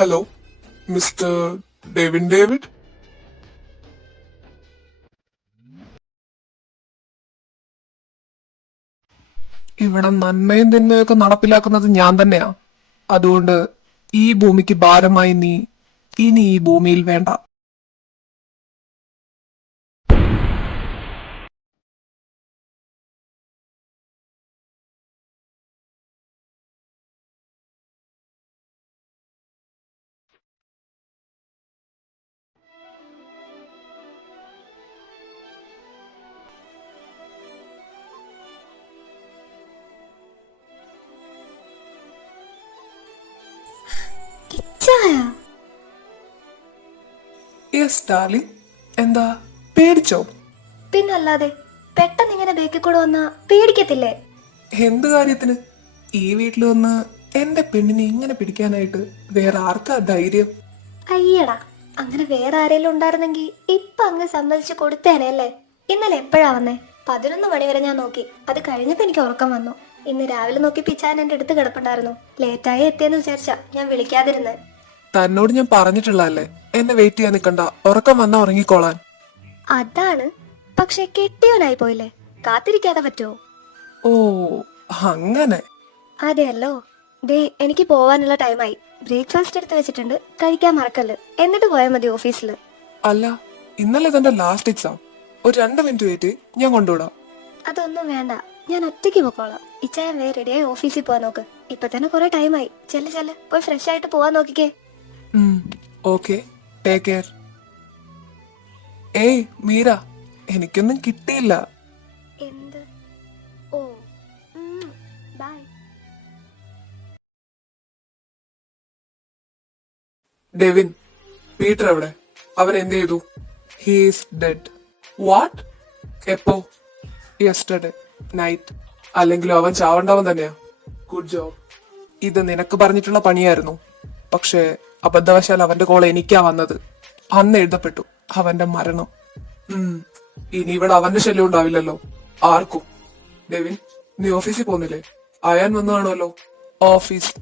Hello mister ഡേവിൻ David. ഇവിടെ നന്മയും തിന്മയൊക്കെ നടപ്പിലാക്കുന്നത് ഞാൻ തന്നെയാ. അതുകൊണ്ട് ഈ ഭൂമിക്ക് ഭാരമായി നീ ഇനി ഈ ഭൂമിയിൽ വേണ്ട. ചായ യെസ് ഡാർലിംഗ്. എന്താ പേടിച്ചോ? പിന്നല്ലാതെ പെട്ടെന്ന് ഇങ്ങനെ ബേക്കിൽ കൂടെ വന്നാ പേടിക്കത്തില്ലേ? എന്ത് കാര്യത്തിന്? ഈ വീട്ടിൽ വന്ന് എന്റെ പെണ്ണിനെ ഇങ്ങനെ പിടിക്കാനായിട്ട് വേറെ ആർക്കാ ധൈര്യം? അയ്യടാ, അങ്ങനെ വേറെ ആരെങ്കിലും ഉണ്ടായിരുന്നെങ്കിൽ ഇപ്പൊ അങ്ങ് സമ്മതിച്ചു കൊടുത്തേനെ അല്ലേ. ഇന്നലെ എപ്പോഴാ വന്നേ? 11 മണി വരെ ഞാൻ നോക്കി. അത് കഴിഞ്ഞപ്പോ എനിക്ക് ഉറക്കം വന്നു. ഇന്ന് രാവിലെ നോക്കി പിച്ചാൻ എന്റെ അടുത്ത് കിടപ്പുണ്ടായിരുന്നു. ലേറ്റായി എത്തിയെന്ന് വിചാരിച്ചാ ഞാൻ വിളിക്കാതിരുന്നേ. തന്നോട് ഞാൻ പറഞ്ഞിട്ടുള്ളതല്ലേ എന്നെ വെയിറ്റ് ചെയ്യാൻ നിൽക്കണ്ട, ഉറക്കം വന്നാ ഉറങ്ങിക്കോളാൻ. അതാണ്. പക്ഷെ കെട്ടിയോനായി പോയില്ലേ, കാത്തിരിക്കാതെ പറ്റുമോ? ഓ അങ്ങനെ. അതെയല്ലോ. ദേ, എനിക്ക് പോവാനുള്ള ടൈമായി. ബ്രേക്ക്ഫാസ്റ്റ് എടുത്ത് വെച്ചിട്ടുണ്ട്, കഴിക്കാൻ മറക്കല്ല്. എന്നിട്ട് പോയാൽ മതി ഓഫീസിൽ. അല്ല, ഇന്നലെ ഇതെന്റെ ലാസ്റ്റ് എക്സാം. ഒരു 2 മിനിറ്റ് വെയിറ്റ്, ഞാൻ കൊണ്ടുവിടാം. അതൊന്നും വേണ്ട, ഞാൻ ഒറ്റയ്ക്ക് പോക്കോളാം. ഇച്ചായ വേറെ റെഡിയായി ഓഫീസിൽ പോവാൻ നോക്ക്. ഇപ്പൊ തന്നെ കുറെ ടൈമായി. ചെല്ല് പോയി ഫ്രഷ് ആയിട്ട് പോവാൻ നോക്കിക്കേ. Okay, take care. ഏയ് മീര, എനിക്കൊന്നും കിട്ടിയില്ല. എന്ത്? ഓ, ബൈ. ഡെവിൻ, പീറ്റർ എവിടെ? അവൻ എന്ത് ചെയ്തു? He's dead. വാട്ട്? എപ്പോ? Yesterday night. അല്ലെങ്കിലും അവൻ ചാവണ്ടവൻ തന്നെയാ. Good job. ഇത് നിനക്ക് പറഞ്ഞിട്ടുള്ള പണിയായിരുന്നു. പക്ഷേ അബദ്ധവശാൽ അവന്റെ കോൾ എനിക്കാ വന്നത്. അന്ന് എഴുതപ്പെട്ടു അവന്റെ മരണം. ഇനി ഇവിടെ അവന്റെ ശല്യം ഉണ്ടാവില്ലല്ലോ ആർക്കും. ഡെവിൻ, നീ ഓഫീസിൽ പോന്നില്ലേ? അയാൻ വന്നു കാണുമല്ലോ. ഓഫീസ്,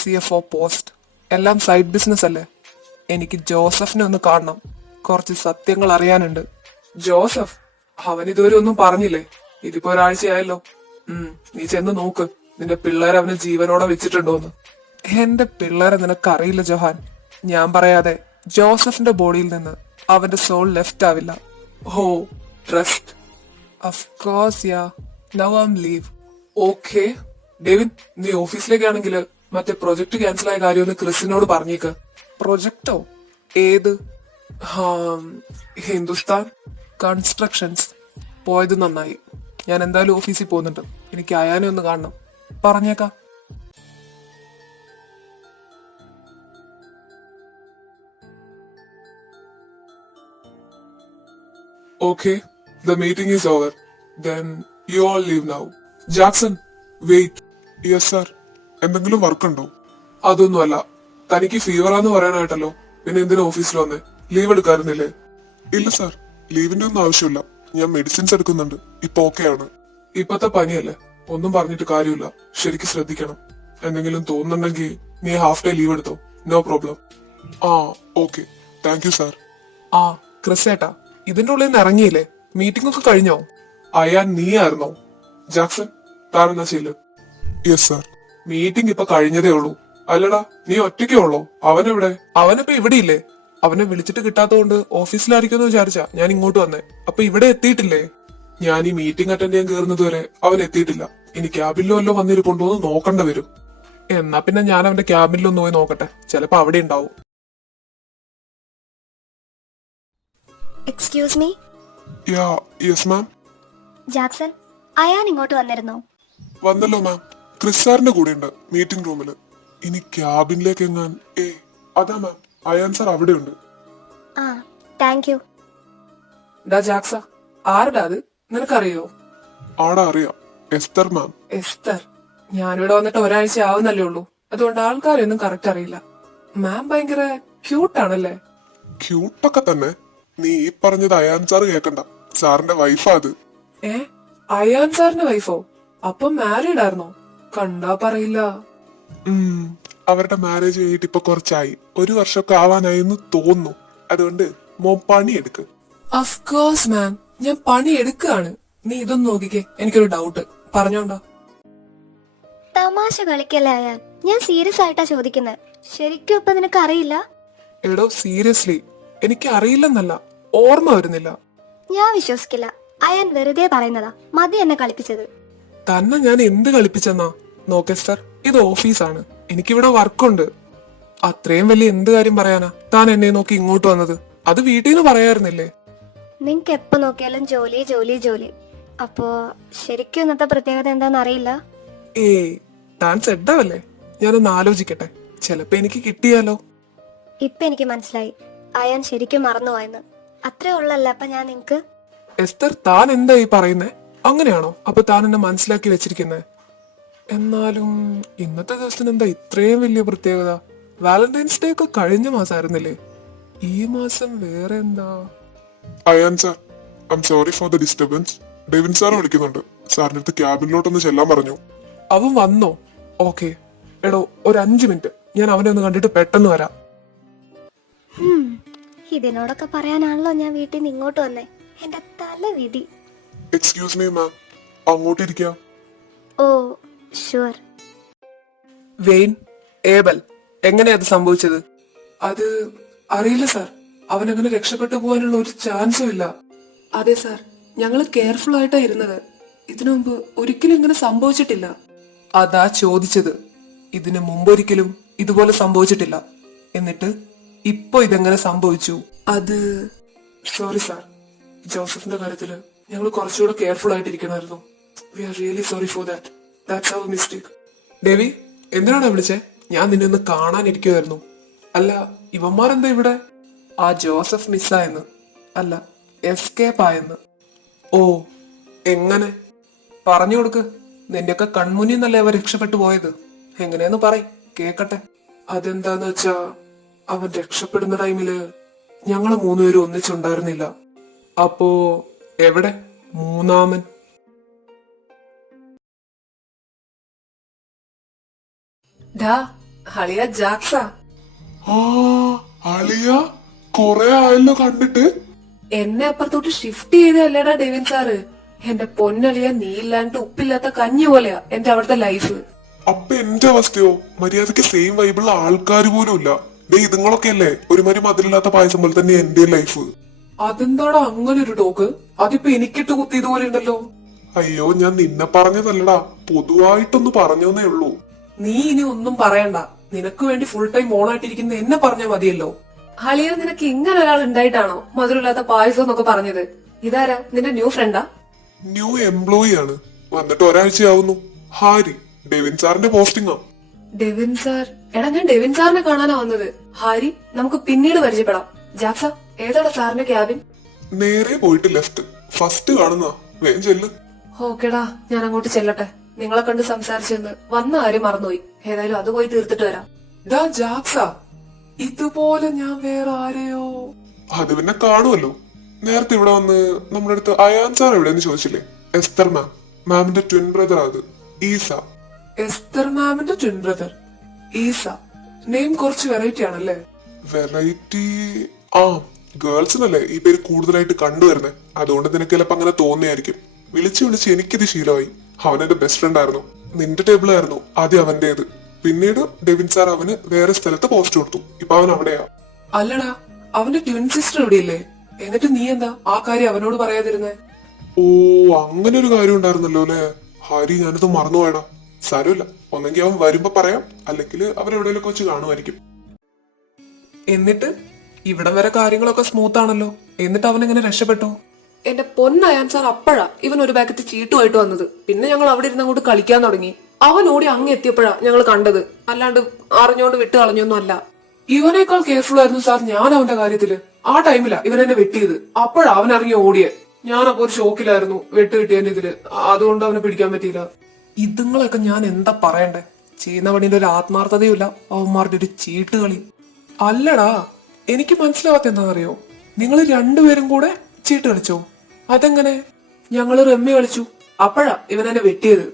CFO പോസ്റ്റ്, എല്ലാം സൈഡ് ബിസിനസ് അല്ലേ. എനിക്ക് ജോസഫിനെ ഒന്ന് കാണണം. കുറച്ച് സത്യങ്ങൾ അറിയാനുണ്ട്. ജോസഫ്? അവൻ ഇതുവരെ ഒന്നും പറഞ്ഞില്ലേ? ഇതിപ്പോ ഒരാഴ്ചയായല്ലോ. നീ ചെന്ന് നോക്ക്, നിന്റെ പിള്ളേരെ അവന് ജീവനോടെ വെച്ചിട്ടുണ്ടോന്ന്. എന്റെ പിള്ളേരെ നിനക്കറിയില്ല ജോഹാൻ. ഞാൻ പറയാതെ ജോസഫിന്റെ ബോഡിയിൽ നിന്ന് അവന്റെ സോൾ ലെഫ്റ്റ് ആവില്ല. Oh, trust. Of course yeah. Now I am leave. Okay Devin, നീ ഓഫീസിലേക്കാണെങ്കിൽ മറ്റേ പ്രൊജക്ട് ക്യാൻസൽ ആയ കാര്യമൊന്ന് ക്രിസിനോട് പറഞ്ഞേക്ക്. പ്രൊജക്ടോ? ഏത്? ഹിന്ദുസ്ഥാൻ കൺസ്ട്രക്ഷൻസ്. പോയത് നന്നായി. ഞാൻ എന്തായാലും ഓഫീസിൽ പോകുന്നുണ്ട്. എനിക്ക് അയാനെ ഒന്ന് കാണണം. പറഞ്ഞേക്കാം. Okay, the meeting is over. Then you all leave now. Jackson, wait. Yes, sir. എന്തെങ്കിലും വർക്ക് ഉണ്ടോ? അതൊന്നുമല്ല. തനിക്ക് ഫീവറാന്ന് പറയാനായിട്ടല്ലോ. പിന്നെ എന്തിനാ ഓഫീസിൽ വന്നേ? ലീവ് എടുക്കാറുന്നില്ലേ? ഇല്ല സാർ, ലീവിന്റെ ഒന്നും ആവശ്യമില്ല. ഞാൻ മെഡിസിൻസ് എടുക്കുന്നുണ്ട്. ഇപ്പൊ ഓക്കെ ആണ്. ഇപ്പത്തെ പനിയല്ലേ, ഒന്നും പറഞ്ഞിട്ട് കാര്യമില്ല. ശരിക്കും ശ്രദ്ധിക്കണം. എന്തെങ്കിലും തോന്നുന്നുണ്ടെങ്കിൽ നീ ഹാഫ് ഡേ ലീവ് എടുത്തോ. No problem. ആ, ഓക്കെ. Thank you sir. ആ, ക്രിസേട്ടാ, ഇതിന്റെ ഉള്ളിൽ നിന്ന് ഇറങ്ങിയില്ലേ? മീറ്റിംഗ് ഒക്കെ കഴിഞ്ഞോ? അയാൻ നീ ആയിരുന്നോ? ജാക്സൺ, താനെന്നാ ചെയ്യല്. Yes sir. മീറ്റിംഗ് ഇപ്പൊ കഴിഞ്ഞതേ ഉള്ളൂ. അല്ലടാ, നീ ഒറ്റയ്ക്കേ ഉള്ളോ? അവനെവിടെ? അവനിപ്പോ ഇവിടെ ഇല്ലേ? അവനെ വിളിച്ചിട്ട് കിട്ടാത്തതുകൊണ്ട് ഓഫീസിലായിരിക്കുമെന്ന് വിചാരിച്ചാ ഞാൻ ഇങ്ങോട്ട് വന്നേ. അപ്പൊ ഇവിടെ എത്തിയിട്ടില്ലേ? ഞാൻ ഈ മീറ്റിംഗ് അറ്റൻഡ് ചെയ്യാൻ കയറുന്നത് വരെ അവൻ എത്തിയിട്ടില്ല. ഇനി ക്യാബിനിലോ വല്ലോ വന്നിരിപ്പുണ്ടോ എന്ന് നോക്കണ്ട വരും. എന്നാ പിന്നെ ഞാൻ അവന്റെ ക്യാബിനിലൊന്ന് പോയി നോക്കട്ടെ. ചിലപ്പോ അവിടെ ഉണ്ടാവും. Excuse me. Yes ma'am. Jackson, Ayaan ഇങ്ങോട്ട് വന്നിരുന്നോ? വന്നല്ലോ മാം. ക്രിസ് സാറിന്റെ കൂടെ ഉണ്ട് മീറ്റിംഗ് റൂമില്. ഇനി ക്യാബിനിലേക്ക് എങ്ങാൻ. അതാ മാം, അയാൻ സാർ അവിടെ ഉണ്ട്. ആ, താങ്ക് യു. ജാക്സ, ആരുടെ അത് നിനക്കറിയോ? ആടാ, അറിയാം. എസ്തർ മാം. എസ്തർ? ഞാനിവിടെ വന്നിട്ട് ഒരാഴ്ച ആവുന്നല്ലേ ഉള്ളൂ. അതുകൊണ്ട് ആൾക്കാരൊന്നും കറക്റ്റ് അറിയില്ല. മാം ഭയങ്കര ക്യൂട്ടാണല്ലേ? ക്യൂട്ടൊക്കെ തന്നെ. നീ ഈ പറഞ്ഞത് അയാൻ സാർ കേക്കണ്ട. സാറിന്റെ വൈഫാ അത്. അയാൻ സാറിന്റെ വൈഫോ? അപ്പം മാരീഡ് ആയിരുന്നോ? കണ്ടാ പറയില്ല. അവരുടെ മാരേജ് കഴിഞ്ഞിട്ട് ഇപ്പൊ കുറച്ചായി, 1 വർഷമൊക്കെ ആവാനായി എന്ന് തോന്നുന്നു. അതുകൊണ്ട് മോൻ പണിയെടുക്ക്. അഫ്കോഴ്സ് മാം, ഞാൻ പണി എടുക്കുകയാണ്. നീ ഇതൊന്നും നോക്കിക്കേ, എനിക്കൊരു ഡൗട്ട് പറഞ്ഞോണ്ടാ. തമാശ കളിക്കല്ലേ അയാൻ, ഞാൻ സീരിയസ് ആയിട്ടാ ചോദിക്കുന്നത്. ശരിക്കും ഇപ്പൊ നിനക്ക് അറിയില്ല? എടോ സീരിയസ്ലി എനിക്ക് അറിയില്ലെന്നല്ല, ഓർമ്മ വരുന്നില്ല. ഞാൻ വിശ്വസിക്കില്ല. അയാൻ വെറുതെ പറയുന്നതാ. മതി എന്നെ കളിപ്പിച്ചത്. തന്നെ ഞാൻ എന്ത് കളിപ്പിച്ചെന്നാ? നോക്കെ സർ, ഇത് ഓഫീസാണ്, എനിക്കിവിടെ വർക്കുണ്ട്. അത്രയും വലിയ എന്ത് കാര്യം പറയാനാ താൻ എന്നെ നോക്കി ഇങ്ങോട്ട് വന്നത്? അത് വീട്ടിൽ നിന്ന് പറയാറുന്നില്ലേ? നിനക്ക് എപ്പോ നോക്കിയാലും ജോലി ജോലി ജോലി. അപ്പോ ശരിക്കും ഇന്നത്തെ പ്രത്യേകത എന്താന്ന് അറിയില്ല? ഏയ്, താൻ സെഡാവല്ലേ? ഞാനൊന്ന് ആലോചിക്കട്ടെ, ചിലപ്പോ എനിക്ക് കിട്ടിയാലോ. ഇപ്പൊ എനിക്ക് മനസ്സിലായി, അയാൻ ശരിക്കും മറന്നുപോയെന്ന്. അത്രേ ഉള്ളല്ല അപ്പൊ ഞാൻ നിനക്ക്. എസ്തർ, താൻ എന്താ ഈ പറയുന്നേ? അങ്ങനെയാണോ അപ്പൊ താൻ എന്നെ മനസ്സിലാക്കി വെച്ചിരിക്കുന്നേ? എന്നാലും ഇന്നത്തെ ദിവസത്തിന് എന്താ ഇത്രയും വലിയ പ്രത്യേകത? വാലന്റൈൻസ് ഡേ ഒക്കെ കഴിഞ്ഞ മാസമായിരുന്നില്ലേ? ഈ മാസം വേറെ എന്താ? Ayaan sir, I am sorry for the disturbance. Devin sir വിളിക്കുന്നുണ്ട്. സാറിന്റെ അടുത്ത് ക്യാബിനിലോട്ടൊന്ന് ചെല്ലാൻ പറഞ്ഞു. അവൻ വന്നോ? ഓക്കെ എടോ, ഒരു 5 മിനിറ്റ്, ഞാൻ അവനെ ഒന്ന് കണ്ടിട്ട് പെട്ടെന്ന് വരാം. ഇതിനോടൊക്കെ പറയാനാണല്ലോ ഞാൻ വീട്ടിൽ നിന്ന് ഇങ്ങോട്ട് വന്നേ. എന്റെ തല വിധി. എക്സ്ക്യൂസ് മീ മാം, അങ്ങോട്ടിരിക്കാം. Oh sure. വെയിൻ, ഏബൽ, എങ്ങനെയാ അത് സംഭവിച്ചത്? അത് അറിയില്ല സാർ, അവനങ്ങനെ രക്ഷപ്പെട്ടു പോകാനുള്ള ഒരു ചാൻസും ഇല്ല. അതെ സാർ, ഞങ്ങൾ കെയർഫുൾ ആയിട്ടാ ഇരുന്നത്. ഇതിനു മുമ്പ് ഒരിക്കലും ഇങ്ങനെ സംഭവിച്ചിട്ടില്ല. അതാ ചോദിച്ചത്. ഇതിനു മുമ്പൊരിക്കലും ഇതുപോലെ സംഭവിച്ചിട്ടില്ല. എന്നിട്ട് ഇപ്പൊ ഇതെങ്ങനെ സംഭവിച്ചു? അത് സോറി സാർ, ജോസഫിന്റെ കാര്യത്തില് ഞങ്ങൾ കുറച്ചുകൂടെ കെയർഫുൾ ആയിട്ടിരിക്കണമായിരുന്നു. We are really sorry for that. That's our mistake. Devi, എന്തിനാണ് വിളിച്ചേ? ഞാൻ നിന്നെ ഒന്ന് കാണാനിരിക്കുമായിരുന്നു. അല്ല, ഇവന്മാരെന്താ ഇവിടെ? ആ ജോസഫ് മിസ്സായെന്ന്, അല്ല എസ്കേപ്പ് ആയെന്ന്. ഓ, എങ്ങനെ? പറഞ്ഞു കൊടുക്ക്. നിന്റെയൊക്കെ കൺമുന്നിൽ നിന്നല്ലേ അവൻ രക്ഷപ്പെട്ടു പോയത്. എങ്ങനെയാന്ന് പറയ്, കേക്കട്ടെ. അതെന്താന്ന് വെച്ചാ, അവൻ രക്ഷപ്പെടുന്ന ടൈമില് ഞങ്ങള് 3 പേരും ഒന്നിച്ചുണ്ടായിരുന്നില്ല. അപ്പോ എവിടെ മൂന്നാമൻ? ഹളിയ ജാക്സ. ആ അളിയ, കൊറേ ആയല്ലോ കണ്ടിട്ട്. എന്നെ അപ്പുറത്തോട്ട് ഷിഫ്റ്റ് ചെയ്തല്ലേടാ ഡെവിൻ സാറ്. എന്റെ പൊന്നളിയ, നീ ഇല്ലാണ്ട് ഉപ്പില്ലാത്ത കഞ്ഞി പോലെയാ എന്റെ അവിടുത്തെ ലൈഫ്. അപ്പൊ എന്റെ അവസ്ഥയോ? മര്യാദക്ക് സെയിം വൈബിളുള്ള ആൾക്കാർ പോലും ഇല്ല. ഡേ, ഇതുങ്ങളൊക്കെ അല്ലേ ഒരുമാതിരി മധുരമില്ലാത്ത പായസം പോലെ തന്നെ എന്റെ ലൈഫ്. അതെന്താടാ അങ്ങനെ ഒരു ടോക്ക്? അതിപ്പോ എനിക്കിട്ട് കുത്തിയതുപോലെ ഉണ്ടല്ലോ. അയ്യോ, ഞാൻ നിന്നെ പറഞ്ഞതല്ലടാ, പൊതുവായിട്ടൊന്ന് പറഞ്ഞേ ഉള്ളൂ. നീ ഇനി ഒന്നും പറയണ്ട. നിനക്ക് വേണ്ടി ഫുൾ ടൈം ഓണായിട്ടിരിക്കുന്ന എന്നെ പറഞ്ഞാ മതിയല്ലോ. ഹളിയ, നിനക്ക് ഇങ്ങനെ ഒരാൾ ഉണ്ടായിട്ടാണോ മധുരമില്ലാത്ത പായസം എന്നൊക്കെ പറഞ്ഞത്? ഇതാരാ, നിന്റെ ന്യൂ ഫ്രണ്ടാ? ന്യൂ എംപ്ലോയി ആണ്, വന്നിട്ട് ഒരാഴ്ചയാവുന്നു. ഹാരി, ഡെവിൻ സാറിന്റെ പോസ്റ്റിംഗാ. Devin sir? എടാ, ഞാൻ ഡെവിൻ സാറിനെ കാണാനാ വന്നത്. ഹാരി, നമുക്ക് പിന്നീട് പരിചയപ്പെടാം. ജാക്സ, ഏതാടാ സാറിന്റെ ക്യാബിൻ? നേരെ പോയിട്ട് ലെഫ്റ്റ്, ഫസ്റ്റ് കാണുന്ന. വേഗം ചെല്ല്. ഓക്കെടാ, ഞാൻ അങ്ങോട്ട് ചെല്ലട്ടെ. നിങ്ങളെ കണ്ട് സംസാരിച്ചെന്ന് വന്ന കാര്യം മറന്നുപോയി. ഏതായാലും അത് പോയി തീർത്തിട്ട് വരാം. ജാക്സ, ഇതുപോലെ ഞാൻ വേറെ ആരെയോ. അത് പിന്നെ കാണുമല്ലോ. നേരത്തെ ഇവിടെ വന്ന് നമ്മുടെ അടുത്ത് അയാൻ സാർ എവിടെയെന്ന് ചോദിച്ചില്ലേ? എസ്തർ മാം, മാമിന്റെ ട്വിൻ ബ്രദർ. അത് ഈസ. എസ്തർ മാമിന്റെ ട്വിൻ ബ്രദർ ഈസ. നെയിം കുറച്ച് വെറൈറ്റി ആണല്ലേ? വെറൈറ്റി? ആ, ഗേൾസിനല്ലേ ഈ പേര് കൂടുതലായിട്ട് കണ്ടുവരുന്നേ. അതുകൊണ്ട് നിനക്ക് ചിലപ്പോ അങ്ങനെ തോന്നിയായിരിക്കും. വിളിച്ച് വിളിച്ച് എനിക്കിത് ശീലമായി. അവൻ എന്റെ ബെസ്റ്റ് ഫ്രണ്ട് ആയിരുന്നു. നിന്റെ ടേബിളായിരുന്നു ആദ്യം അവന്റേത്. പിന്നീട് ഡെവിൻ സാർ അവന് വേറെ സ്ഥലത്ത് പോസ്റ്റ് കൊടുത്തു. ഇപ്പൊ അവൻ അവിടെയാ. അല്ലടാ, അവന്റെ ട്വിൻ സിസ്റ്റർ എവിടെയില്ലേ? എന്നിട്ട് നീ എന്താ ആ കാര്യം അവനോട് പറയാതിരുന്നേ? ഓ, അങ്ങനെ ഒരു കാര്യം ഉണ്ടായിരുന്നല്ലോ അല്ലെ. ഹാരി, ഞാനത് മറന്നുപോയടാ. സാരമില്ല, ഒന്നെങ്കിൽ അവൻ വരുമ്പോ പറയാം, അല്ലെങ്കിൽ അവരെവിടെയൊക്കെ വെച്ച് കാണുമായിരിക്കും. എന്നിട്ട് ഇവിടെ വരെ കാര്യങ്ങളൊക്കെ സ്മൂത്ത് ആണല്ലോ. എന്നിട്ട് അവൻ എങ്ങനെ രക്ഷപ്പെട്ടു? എന്റെ പൊന്നയാൻ സാർ അപ്പഴാ ഇവൻ ഒരു പാക്കറ്റ് ചീട്ടുമായിട്ട് വന്നത്. പിന്നെ ഞങ്ങൾ അവിടെ ഇരുന്ന് അങ്ങോട്ട് കളിക്കാൻ തുടങ്ങി. അവൻ ഓടി അങ്ങ് എത്തിയപ്പോഴാ ഞങ്ങൾ കണ്ടത്. അല്ലാണ്ട് അറിഞ്ഞോണ്ട് വിട്ട് കളഞ്ഞൊന്നും അല്ല. ഇവനേക്കാൾ കെയർഫുൾ ആയിരുന്നു സാർ ഞാൻ അവന്റെ കാര്യത്തില്. ആ ടൈമിലാ ഇവൻ എന്നെ വെട്ടിയത്. അപ്പോഴാ അവൻ ഇറങ്ങി ഓടിയെ. ഞാനപ്പോ ഒരു ഷോക്കിലായിരുന്നു വെട്ട് കിട്ടിയതിന്റെ ഇതില്. അതുകൊണ്ട് അവനെ പിടിക്കാൻ പറ്റിയില്ല. ഇതുങ്ങളൊക്കെ ഞാൻ എന്താ പറയണ്ടേ? ചെയ്യുന്ന പണിയുടെ ഒരു ആത്മാർത്ഥതയുമില്ല, അവന്മാരുടെ ഒരു ചീട്ടുകളി. അല്ലടാ, എനിക്ക് മനസ്സിലാവാത്ത എന്താണെന്നറിയോ? നിങ്ങൾ രണ്ടുപേരും കൂടെ ചീട്ട് കളിച്ചോ? അതെങ്ങനെ? ഞങ്ങള് റമ്മി കളിച്ചു. അപ്പോഴാ ഇവൻ എന്നെ വെട്ടിയത്.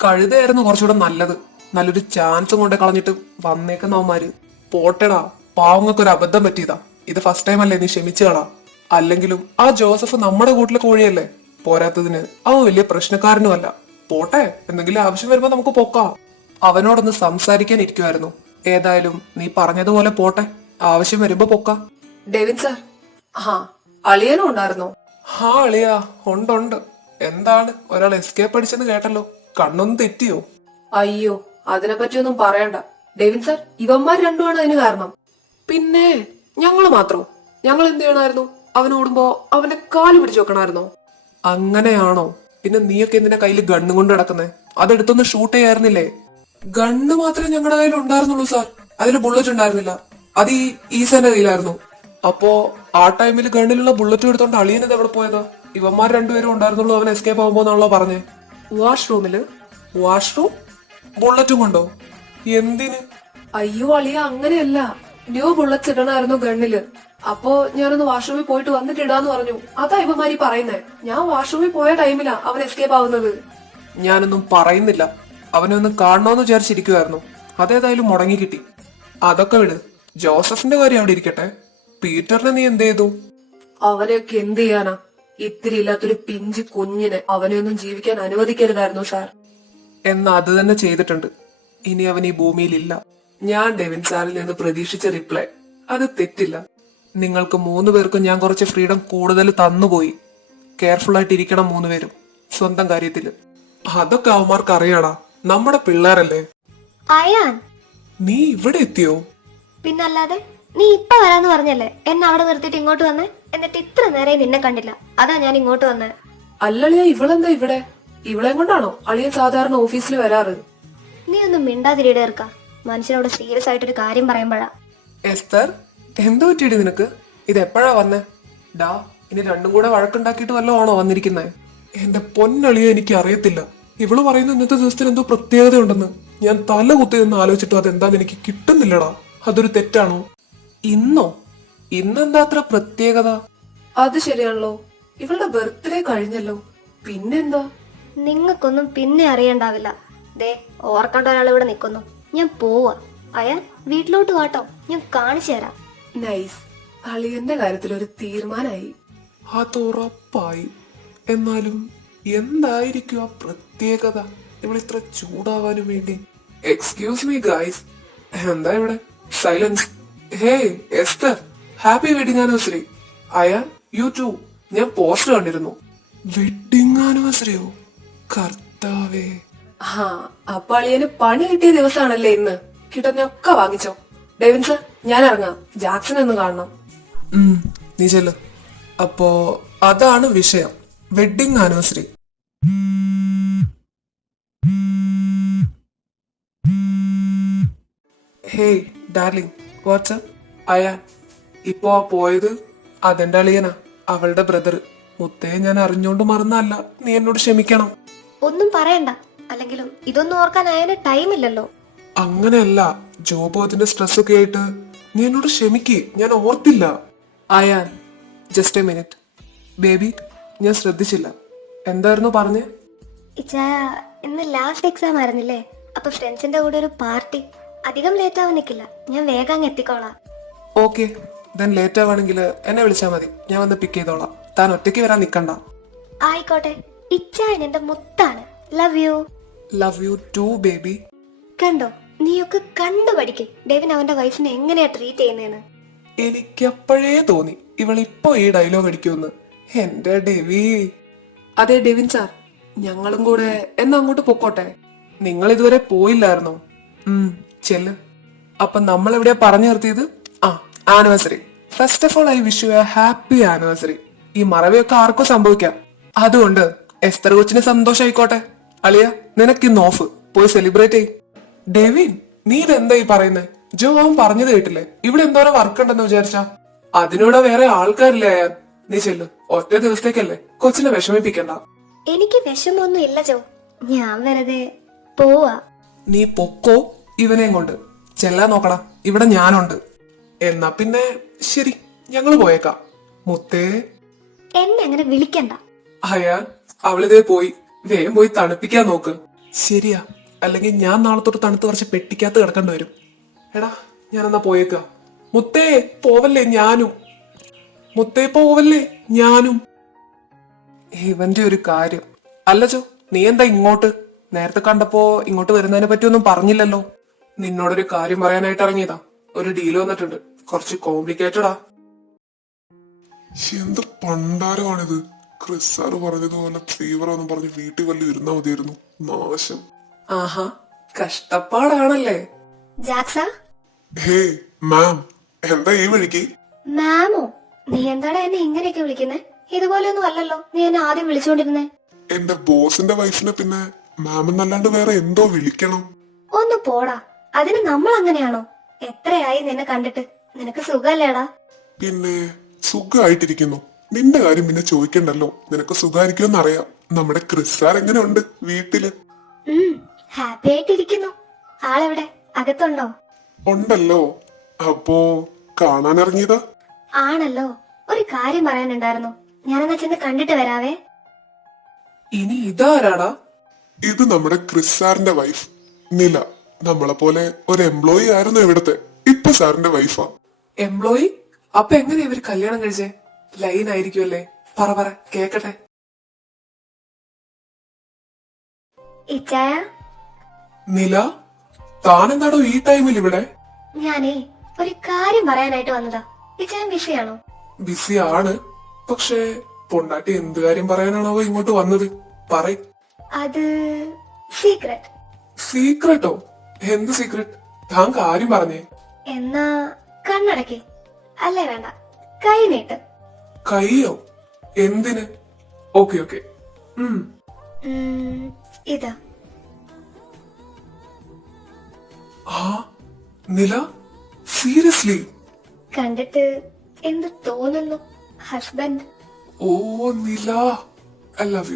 കഴുതയായിരുന്നു കുറച്ചുകൂടെ നല്ലത്. നല്ലൊരു ചാൻസും കൊണ്ട് കളഞ്ഞിട്ട് വന്നേക്കുന്നവന്മാര്. പോട്ടെടാ, പാവങ്ങൾക്ക് ഒരു അബദ്ധം പറ്റിയതാ. ഇത് ഫസ്റ്റ് ടൈം അല്ലേ, നീ ക്ഷമിച്ചുകളാ. അല്ലെങ്കിലും ആ ജോസഫ് നമ്മുടെ കൂട്ടിലെ കോഴിയല്ലേ. പോരാത്തതിന് അവൻ വലിയ പ്രശ്നക്കാരനുമല്ല. പോട്ടെ, എന്തെങ്കിലും ആവശ്യം വരുമ്പോ നമുക്ക് പൊക്കാം. അവനോടൊന്ന് സംസാരിക്കാൻ ഇരിക്കുമായിരുന്നു. ഏതായാലും നീ പറഞ്ഞതുപോലെ പോട്ടെ, ആവശ്യം വരുമ്പോ പൊക്കാം. ഡെവിൻ സാർ, ആ അളിയനും ഉണ്ടായിരുന്നോ? ഹാ അളിയാ, ഉണ്ട്. എന്താണ്, ഒരാൾ എസ്കേപ്പ് അടിച്ചെന്ന് കേട്ടല്ലോ. കണ്ണൊന്നും തെറ്റിയോ? അയ്യോ, അതിനെപ്പറ്റിയൊന്നും പറയണ്ട. ഡെവിൻ സാർ, ഇവന്മാർ രണ്ടുമാണ് അതിന് കാരണം. പിന്നെ ഞങ്ങള് മാത്രോ? ഞങ്ങൾ എന്ത് ചെയ്യണമായിരുന്നു? അവൻ ഓടുമ്പോ അവന്റെ കാല് പിടിച്ചു വെക്കണമായിരുന്നോ? അങ്ങനെയാണോ? പിന്നെ നീയൊക്കെ എന്തിനാ കയ്യിൽ ഗണ്ണും കൊണ്ട് കിടക്കുന്നേ? അതെടുത്തൊന്ന് ഷൂട്ട് ചെയ്യായിരുന്നില്ലേ? ഗണ്ണ് മാത്രമേ ഞങ്ങളുടെ കയ്യിൽ ഉണ്ടായിരുന്നുള്ളൂ സാർ. അതിൽ ബുള്ളറ്റ് ഉണ്ടായിരുന്നില്ല. അത് ഈ ഈസന്റെ കയ്യിലായിരുന്നു. അപ്പോ ആ ടൈമിൽ ഗണ്ണിലുള്ള ബുള്ളറ്റ് എടുത്തോണ്ട് അളിയനത് എവിടെ പോയതാ? ഇവന്മാർ രണ്ടുപേരും ഉണ്ടായിരുന്നുള്ളൂ. അവൻ എസ്കേപ്പ് ആകുമ്പോന്നാണല്ലോ പറഞ്ഞേ. വാഷ്റൂമില്? വാഷ്റൂം? ബുള്ളറ്റും കൊണ്ടോ? എന്തിന്? അയ്യോ അളിയ, അങ്ങനെയല്ല. ന്യൂ ബുള്ളറ്റ്സ് ഇടണമായിരുന്നു ഗണ്ണില്. അപ്പോ ഞാനൊന്ന് വാഷ്റൂമിൽ പോയിട്ട് വന്നിട്ട് ഇടാന്ന് പറഞ്ഞു. അതാ ഇവന്മാരി പറയുന്നേ. ഞാൻ വാഷ്റൂമിൽ പോയ ടൈമിലാ അവൻ എസ്കേപ്പ് ആവുന്നത്. ഞാനൊന്നും പറയുന്നില്ല. അവനെ ഒന്ന് കാണണോന്ന് വിചാരിച്ചിരിക്കുവായിരുന്നു. അതേതായാലും മുടങ്ങി കിട്ടി. അതൊക്കെ വിട്. ജോസഫിന്റെ കാര്യം അവിടെ ഇരിക്കട്ടെ. പീറ്ററിനെ നീ എന്ത് ചെയ്തു? അവനെയൊക്കെ എന്ത് ചെയ്യാനാ? ഇത്തിരി ഇല്ലാത്തൊരു പിഞ്ച് കുഞ്ഞിനെ അവനെയൊന്നും ജീവിക്കാൻ അനുവദിക്കരുതായിരുന്നു സാർ. എന്നാ അത് തന്നെ ചെയ്തിട്ടുണ്ട്. ഇനി അവൻ ഈ ഭൂമിയിലില്ല. ഞാൻ ഡെവിൻ സാറിൽ നിന്ന് പ്രതീക്ഷിച്ച റിപ്ലൈ അത് തെറ്റില്ല. നിങ്ങൾക്ക് 3 പേർക്കും ഞാൻ കുറച്ച് ഫ്രീഡം കൂടുതൽ തന്നുപോയി. കെയർഫുൾ ആയിട്ട് ഇരിക്കണം 3 പേരും സ്വന്തം കാര്യത്തില്. അതൊക്കെ അവന്മാർക്ക് അറിയാടാ. നമ്മുടെ പിള്ളേരല്ലേ. അയാൻ, നീ ഇവിടെ എത്തിയോ? പിന്നല്ലാതെ. നീ ഇപ്പൊ വരാന്ന് പറഞ്ഞല്ലേ എന്നെ അവിടെ നിർത്തിയിട്ട് ഇങ്ങോട്ട് വന്നേ. എന്നിട്ട് ഇത്ര നേരം നിന്നെ കണ്ടില്ല. അതാ ഞാൻ ഇങ്ങോട്ട് വന്നേ. അല്ലളിയ, ഇവളെന്താ ഇവിടെ? ഇവളെയും കൊണ്ടാണോ അളിയൻ സാധാരണ ഓഫീസിൽ വരാറ്? നീ ഒന്നും മിണ്ടാതിരിടേർക്ക. മനുഷ്യനോട് സീരിയസ് ആയിട്ടൊരു കാര്യം പറയുമ്പോഴാ. എസ്തർ, എന്തു പറ്റിയിടി നിനക്ക്? ഇത് എപ്പോഴാ വന്നേ? ഡാ, ഇനി രണ്ടും കൂടെ വഴക്കുണ്ടാക്കിയിട്ട് വല്ലതും ആണോ വന്നിരിക്കുന്നേ? എന്റെ പൊന്നളിയെ, എനിക്ക് അറിയത്തില്ല. ഇവള് പറയുന്ന ഇന്നത്തെ ദിവസത്തിന് എന്തോ പ്രത്യേകത ഉണ്ടെന്ന്. ഞാൻ തല കുത്തി നിന്ന് ആലോചിച്ചിട്ട് അതെന്താന്ന് എനിക്ക് കിട്ടുന്നില്ലടാ. അതൊരു തെറ്റാണോ? ഇന്നോ? ഇന്നെന്താ അത്ര പ്രത്യേകത? അത് ശരിയാണല്ലോ, ഇവളുടെ ബർത്ത്ഡേ കഴിഞ്ഞല്ലോ. പിന്നെന്താ? നിങ്ങൾക്കൊന്നും പിന്നെ അറിയണ്ടാവില്ല. ദേ, ഓർക്കേണ്ട ഒരാൾ ഇവിടെ നിൽക്കുന്നു. ഞാൻ പോവാ. അയാൻ, വീട്ടിലോട്ട് വാട്ടോ, ഞാൻ കാണിച്ചു തരാം. നൈസ്. അളിയന്റെ കാര്യത്തിൽ ഒരു തീരുമാനമായി. അതുറപ്പായി. എന്നാലും എന്തായിരിക്കും ആ പ്രത്യേകത ഇവളിത്ര ചൂടാവാനും വേണ്ടി? എക്സ്ക്യൂസ് മീ ഗൈസ്, എന്താ ഇവിടെ silence? Hey Esther, happy wedding anniversary. Ayaan, you too. ഞാൻ പോസ്റ്റർ കണ്ടിരുന്നു. വെഡിങ് ആനിവേഴ്സറിയോ? കർത്താവേ. ആ, അപ്പൊ അളിയന് പണി കിട്ടിയ ദിവസമാണല്ലേ ഇന്ന്. കിട്ടുന്നൊക്കെ വാങ്ങിച്ചോ. ഡെവിൻ സർ, ഞാൻ ഇറങ്ങാം. ജാക്സൺ ഒന്ന് കാണണം. നീ ചെല്ല്. അപ്പോ അതാണ് വിഷയം, wedding anniversary. Hey darling, WhatsApp. അയാ, ഇപ്പോ ആ പോയത് അതെന്റെ അളിയനാ, അവളുടെ ബ്രദർ. മുത്തേ, ഞാൻ അറിഞ്ഞോണ്ട് മറന്നല്ല. നീ എന്നോട് ക്ഷമിക്കണം. ഒന്നും പറയണ്ട. അല്ലെങ്കിലും ഇതൊന്നും ഓർക്കാൻ അയാന് ടൈമില്ലല്ലോ. അങ്ങനെയല്ല, ജോബോത്തിന്റെ സ്ട്രെസ് ഒക്കെ ആയിട്ട് നീ എന്നോട് ക്ഷമിക്ക്. ഞാൻ ഓർത്തില്ല. Ayaan, just a minute. Baby, ഞാൻ ശ്രദ്ധിച്ചില്ല. എന്തായിരുന്നു പറഞ്ഞേ? ഇച്ചായ, ഇന്ന് ലാസ്റ്റ് എക്സാം ആയിരുന്നില്ലേ? അപ്പൊ ഫ്രണ്ട്സിന്റെ കൂടെ ഒരു പാർട്ടി. അധികം ലേറ്റ് ആവാൻ നിൽക്കില്ല. ഞാൻ വേഗം അങ്ങ് എത്തിക്കോളാം. ഓക്കെ, ദെൻ ലേറ്റ് ആവാണെങ്കിൽ എന്നെ വിളിച്ചാൽ മതി. ഞാൻ വന്ന് പിക്ക് ചെയ്തോളാം. താൻ ഒറ്റയ്ക്ക് വരാൻ നിക്കണ്ട. ആയിക്കോട്ടെ. ഇച്ചായൻ എന്റെ മുത്താണ്. Love you. Love you too baby. കണ്ടോ, നീയൊക്കെ കണ്ടു പഠിക്കും ഡേവിൻ അവന്റെ വൈഫിനെ എങ്ങനെയാ ട്രീറ്റ് ചെയ്യുന്നതെന്ന്. എനിക്കപ്പോഴേ തോന്നി ഇവളിപ്പോ ഈ ഡയലോഗ് അടിക്കുമെന്ന്. എന്റെ ഡെവി. അതെ ഡെവിൻ സാർ, ഞങ്ങളും കൂടെ എന്നാ അങ്ങോട്ട് പൊക്കോട്ടെ. നിങ്ങൾ ഇതുവരെ പോയില്ലായിരുന്നോ? ചെല്ല്. അപ്പൊ നമ്മൾ എവിടെയാ പറഞ്ഞു നിർത്തിയത്? Anniversary. First of all I wish you A happy anniversary. ഈ മറവിയൊക്കെ ആർക്കും സംഭവിക്കാം. അതുകൊണ്ട് എസ്തർ കൊച്ചിന് സന്തോഷായിക്കോട്ടെ. അളിയ, നിനക്കിന്ന് ഓഫ്, പോയി സെലിബ്രേറ്റ് ചെയ്. ഡെവിൻ, നീ ഇതെന്താ ഈ പറയുന്നേ? ജോ അവൻ പറഞ്ഞത് കേട്ടില്ലേ? ഇവിടെ എന്തോരം വർക്ക് ഉണ്ടെന്ന് വിചാരിച്ചാ? അതിനൂടെ വേറെ ആൾക്കാരില്ലേ അയാൻ? നീ ചെല്ലു. ഒറ്റ ദിവസത്തേക്കല്ലേ, കൊച്ചിനെ വിഷമിപ്പിക്കണ്ട. എനിക്ക് വിഷമൊന്നും ഇല്ല ജോ, ഞാൻ വെറുതെ പോവാ. നീ പൊക്കോ, ഇവനെയും കൊണ്ട് ചെല്ലാൻ നോക്കടാ. ഇവിടെ ഞാനുണ്ട്. എന്നാ പിന്നെ ശരി, ഞങ്ങള് പോയേക്കാം. മുത്തേ. എന്നെ അങ്ങനെ വിളിക്കണ്ട. അയാൻ, അവളിതേ പോയി. വേഗം പോയി തണുപ്പിക്കാൻ നോക്ക്. ശരിയാ, അല്ലെങ്കിൽ ഞാൻ നാളെ തൊട്ട് തണുത്ത് കുറച്ച് പെട്ടിക്കകത്ത് കിടക്കേണ്ടി വരും. എടാ ഞാനെന്നാ പോയേക്ക. മുത്തേ പോവല്ലേ ഞാനും. മുത്തേ പോവല്ലേ ഞാനും. ഇവന്റെ ഒരു കാര്യം. അല്ല ജോ, നീ എന്താ ഇങ്ങോട്ട്? നേരത്തെ കണ്ടപ്പോ ഇങ്ങോട്ട് വരുന്നതിനെ പറ്റി ഒന്നും പറഞ്ഞില്ലല്ലോ. നിന്നോടൊരു കാര്യം പറയാനായിട്ട് ഇറങ്ങിയതാ. ഒരു ഡീൽ വന്നിട്ടുണ്ട്, കുറച്ച് കോംപ്ലിക്കേറ്റഡാ. എന്ത് പണ്ടാരമാണിത്. ക്രിസ് സാറ് പറഞ്ഞതുപോലെ ഫീവറാന്നും പറഞ്ഞ് വീട്ടിൽ വല്ലതും ഇരുന്നാ മതിയായിരുന്നു. നാശം. ആഹാ, കഷ്ടപ്പാടാണല്ലേ. ജാക്സ, ഹേ മാം, എന്താ ഈ വഴിക്ക്? മാമോ? നീ എന്താടാ എന്നെ ഇങ്ങനെയൊക്കെ വിളിക്കുന്നേ? ഇതുപോലെയൊന്നും അല്ലല്ലോ നീ എന്നെ ആദ്യം വിളിച്ചോണ്ടിരുന്നേ. എന്റെ ബോസിന്റെ വൈഫിനെ പിന്നെ മാം എന്നല്ലാണ്ട് വേറെ എന്തോ വിളിക്കണം? ഒന്ന് പോടാ, അതിന് നമ്മൾ അങ്ങനെയാണോ? എത്രയായി നിന്നെ കണ്ടിട്ട്? നിനക്ക് സുഖല്ലേടാ? പിന്നെ സുഖമായിട്ടിരിക്കുന്നു. നിന്റെ കാര്യം പിന്നെ ചോദിക്കണ്ടല്ലോ, നിനക്ക് സുഖമായിരിക്കുമെന്ന് അറിയാം. നമ്മുടെ ക്രിസ് സാർ എങ്ങനെയുണ്ട് വീട്ടില്? ഹാപ്പി ആയിട്ടിരിക്കുന്നു. ആളെവിടെ? അകത്തുണ്ടോ? ഉണ്ടല്ലോ. അപ്പോ കാണാൻ ഇറങ്ങിയതാ? ആണല്ലോ. ഒരു കാര്യം പറയാനുണ്ടായിരുന്നു. ഞാനെന്നാ ചെന്ന് കണ്ടിട്ട് വരാവേ. ഇനി ഇതാരാടാ? ഇത് നമ്മുടെ ക്രിസ് സാറിന്റെ വൈഫ് നില. നമ്മളെ പോലെ ഒരു എംപ്ലോയി ആയിരുന്നു ഇവിടത്തെ. ഇപ്പൊ സാറിന്റെ വൈഫാ. എംപ്ലോയി? അപ്പൊ എങ്ങനെയാ ഇവര് കല്യാണം കഴിച്ചേ? ലൈൻ ആയിരിക്കുമല്ലേ? പറ കേക്കട്ടെ. ഇച്ചായ, നില, താനെന്താടോ ഈ ടൈമിൽ ഇവിടെ? ഞാനേ ഒരു കാര്യം പറയാനായിട്ട് വന്നതാ. ഇച്ചായൻ ബിസിയാണോ? ബിസി ആണ്, പക്ഷേ പൊണ്ടാട്ടി എന്ത് കാര്യം പറയാനാണോ ഇങ്ങോട്ട് വന്നത്? പറയ്. അത് സീക്രട്ട്. സീക്രട്ടോ? എന്ത് സീക്രട്ട്? താൻ കാര്യം പറഞ്ഞേ. എന്നാ കണ്ണടക്കി. അല്ലേ വേണ്ട, കൈ നീട്ട്. കയ്യോ? എന്തിന്? Okay okay. ഇതാ. ആ നില, സീരിയസ്ലി? കണ്ടിട്ട് എന്ത് തോന്നുന്നു ഹസ്ബൻഡ്? ഓ നില, I love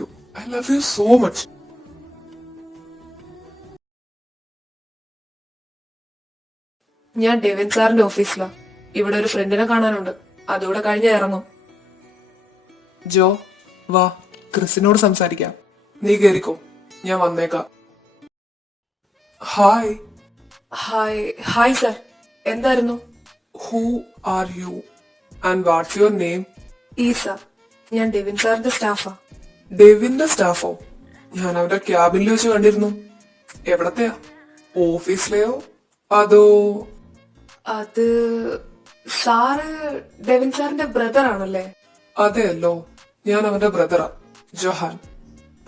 you so much. ഞാൻ ഡെവിൻ സാറിന്റെ ഓഫീസിലാ. ഇവിടെ ഒരു ഫ്രണ്ടിനെ കാണാനുണ്ട്, അതുകൂടെ കഴിഞ്ഞ ഇറങ്ങും. ജോ വാ, ക്രിസിനോട് സംസാരിക്കാം. നീ കേറിക്കോ, ഞാൻ വന്നേക്കാം. ഹായ്. ഹായ്. ഹായ് സർ, എന്തായിരുന്നു? Who are you and what's your name? ഈസ. ഞാൻ ഡെവിൻ സാറിന്റെ സ്റ്റാഫാ. ഡെവിന്റെ സ്റ്റാഫോ? ഞാൻ അവരുടെ ക്യാബിനിൽ വെച്ച് കണ്ടിരുന്നു. എവിടത്തെയാ? ഓഫീസിലെയോ അതോ? അത് സാറ് ഡെവിൻ സാറിന്റെ ബ്രദർ ആണല്ലേ? അതെയല്ലോ, ഞാൻ അവന്റെ ബ്രദറാ, ജൊഹാൻ.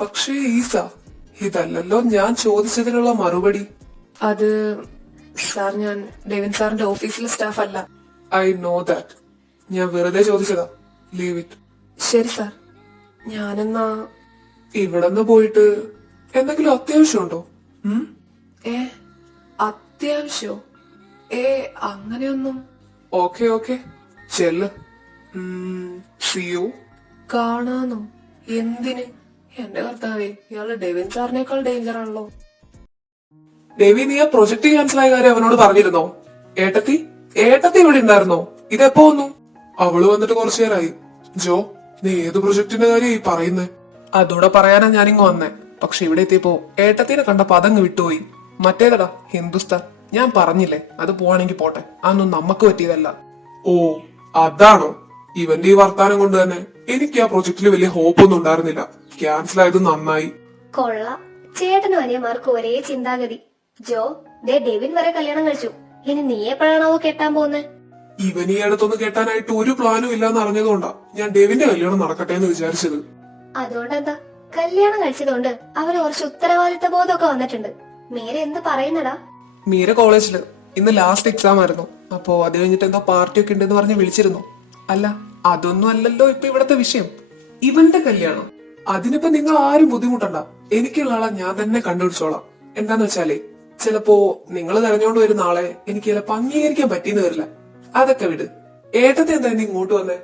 പക്ഷേ ഈസ, ഇതല്ലല്ലോ ഞാൻ ചോദിച്ചതിനുള്ള മറുപടി. അത് സാർ, ഞാൻ ഡെവിൻ സാറിന്റെ ഓഫീസിലെ സ്റ്റാഫ് അല്ല. I know that. ഞാൻ വെറുതെ ചോദിച്ചതാ. Leave it. ശരി സാർ, ഞാനെന്നാ. ഇവിടെന്ന് പോയിട്ട് എന്തെങ്കിലും അത്യാവശ്യമുണ്ടോ? ഏ, അത്യാവശ്യോ? അങ്ങനെയൊന്നും. ഓക്കെ ചെല്ല്. See you. കാണാനോ? എന്തിന്? എന്റെ കർത്താവേ, ഇയാള് ഡെവിൻ സാറിനേക്കാൾ ഡേഞ്ചർ ആണല്ലോ. ദേവി, നീ ആ പ്രൊജക്ട് ക്യാൻസൽ ആയ കാര്യം അവനോട് പറഞ്ഞിരുന്നോ? ഏട്ടത്തി ഇവിടെ ഉണ്ടായിരുന്നോ? ഇതെപ്പോ വന്നു? അവള് വന്നിട്ട് കുറച്ചു നേരമായി. ജോ, നീ ഏത് പ്രൊജക്ടിന്റെ കാര്യം ഈ പറയുന്നേ? അതോടെ പറയാനാ ഞാനിങ്ങ് വന്നേ. പക്ഷെ ഇവിടെ എത്തിയപ്പോ ഏട്ടത്തിനെ കണ്ടപ്പോ അതങ്ങ് വിട്ടുപോയി. മറ്റേതടാ, ഹിന്ദുസ്ഥാൻ. ഞാൻ പറഞ്ഞില്ലേ, അത് പോവാണെങ്കിൽ പോട്ടെ, അതൊന്നും നമുക്ക് പറ്റിയതല്ല. ഓ അതാണോ? ഇവന്റെ ഈ വർത്താനം കൊണ്ട് തന്നെ എനിക്ക് ആ പ്രൊജക്ടിൽ വലിയ ഹോപ്പ് ഒന്നും ഉണ്ടായിരുന്നില്ല. ക്യാൻസൽ ആയത് നന്നായി. കൊള്ളാം. ചേട്ടനും അനിയന്മാർക്ക് ഒരേ ചിന്താഗതി. ജോ, ദേ ഡെവിൻ വരെ കല്യാണം കഴിച്ചു. ഇനി നീ എപ്പോഴാണോ കെട്ടാൻ പോകുന്നത്? ഇവൻ ഈ അടുത്തൊന്ന് കെട്ടാനായിട്ട് ഒരു പ്ലാനും ഇല്ലാന്ന് അറിഞ്ഞതുകൊണ്ടാ ഞാൻ ഡെവിന്റെ കല്യാണം നടക്കട്ടെ എന്ന് വിചാരിച്ചത്. അതുകൊണ്ടെന്താ? കല്യാണം കഴിച്ചതുകൊണ്ട് അവന് കുറച്ച് ഉത്തരവാദിത്ത ബോധമൊക്കെ വന്നിട്ടുണ്ട്. മീര എന്ത് പറയുന്നടാ? മീര കോളേജില് ഇന്ന് ലാസ്റ്റ് എക്സാം ആയിരുന്നു. അപ്പോ അത് കഴിഞ്ഞിട്ട് എന്തോ പാർട്ടി ഒക്കെ ഉണ്ടെന്ന് പറഞ്ഞ് വിളിച്ചിരുന്നു. അല്ല, അതൊന്നും അല്ലല്ലോ ഇപ്പൊ ഇവിടത്തെ വിഷയം. ഇവന്റെ കല്യാണം. അതിനിപ്പോ നിങ്ങൾ ആരും ബുദ്ധിമുട്ടണ്ട. എനിക്കുള്ള ആളെ ഞാൻ തന്നെ കണ്ടുപിടിച്ചോളാം. എന്താന്ന് വെച്ചാലേ, ചിലപ്പോ നിങ്ങൾ തെരഞ്ഞോണ്ട് വരുന്ന ആളെ എനിക്ക് ചിലപ്പോ അംഗീകരിക്കാൻ പറ്റിയെന്ന് വരില്ല. അതൊക്കെ വിട്. ഏട്ടത്തെ എന്താ ഇനി ഇങ്ങോട്ട് വന്നേ?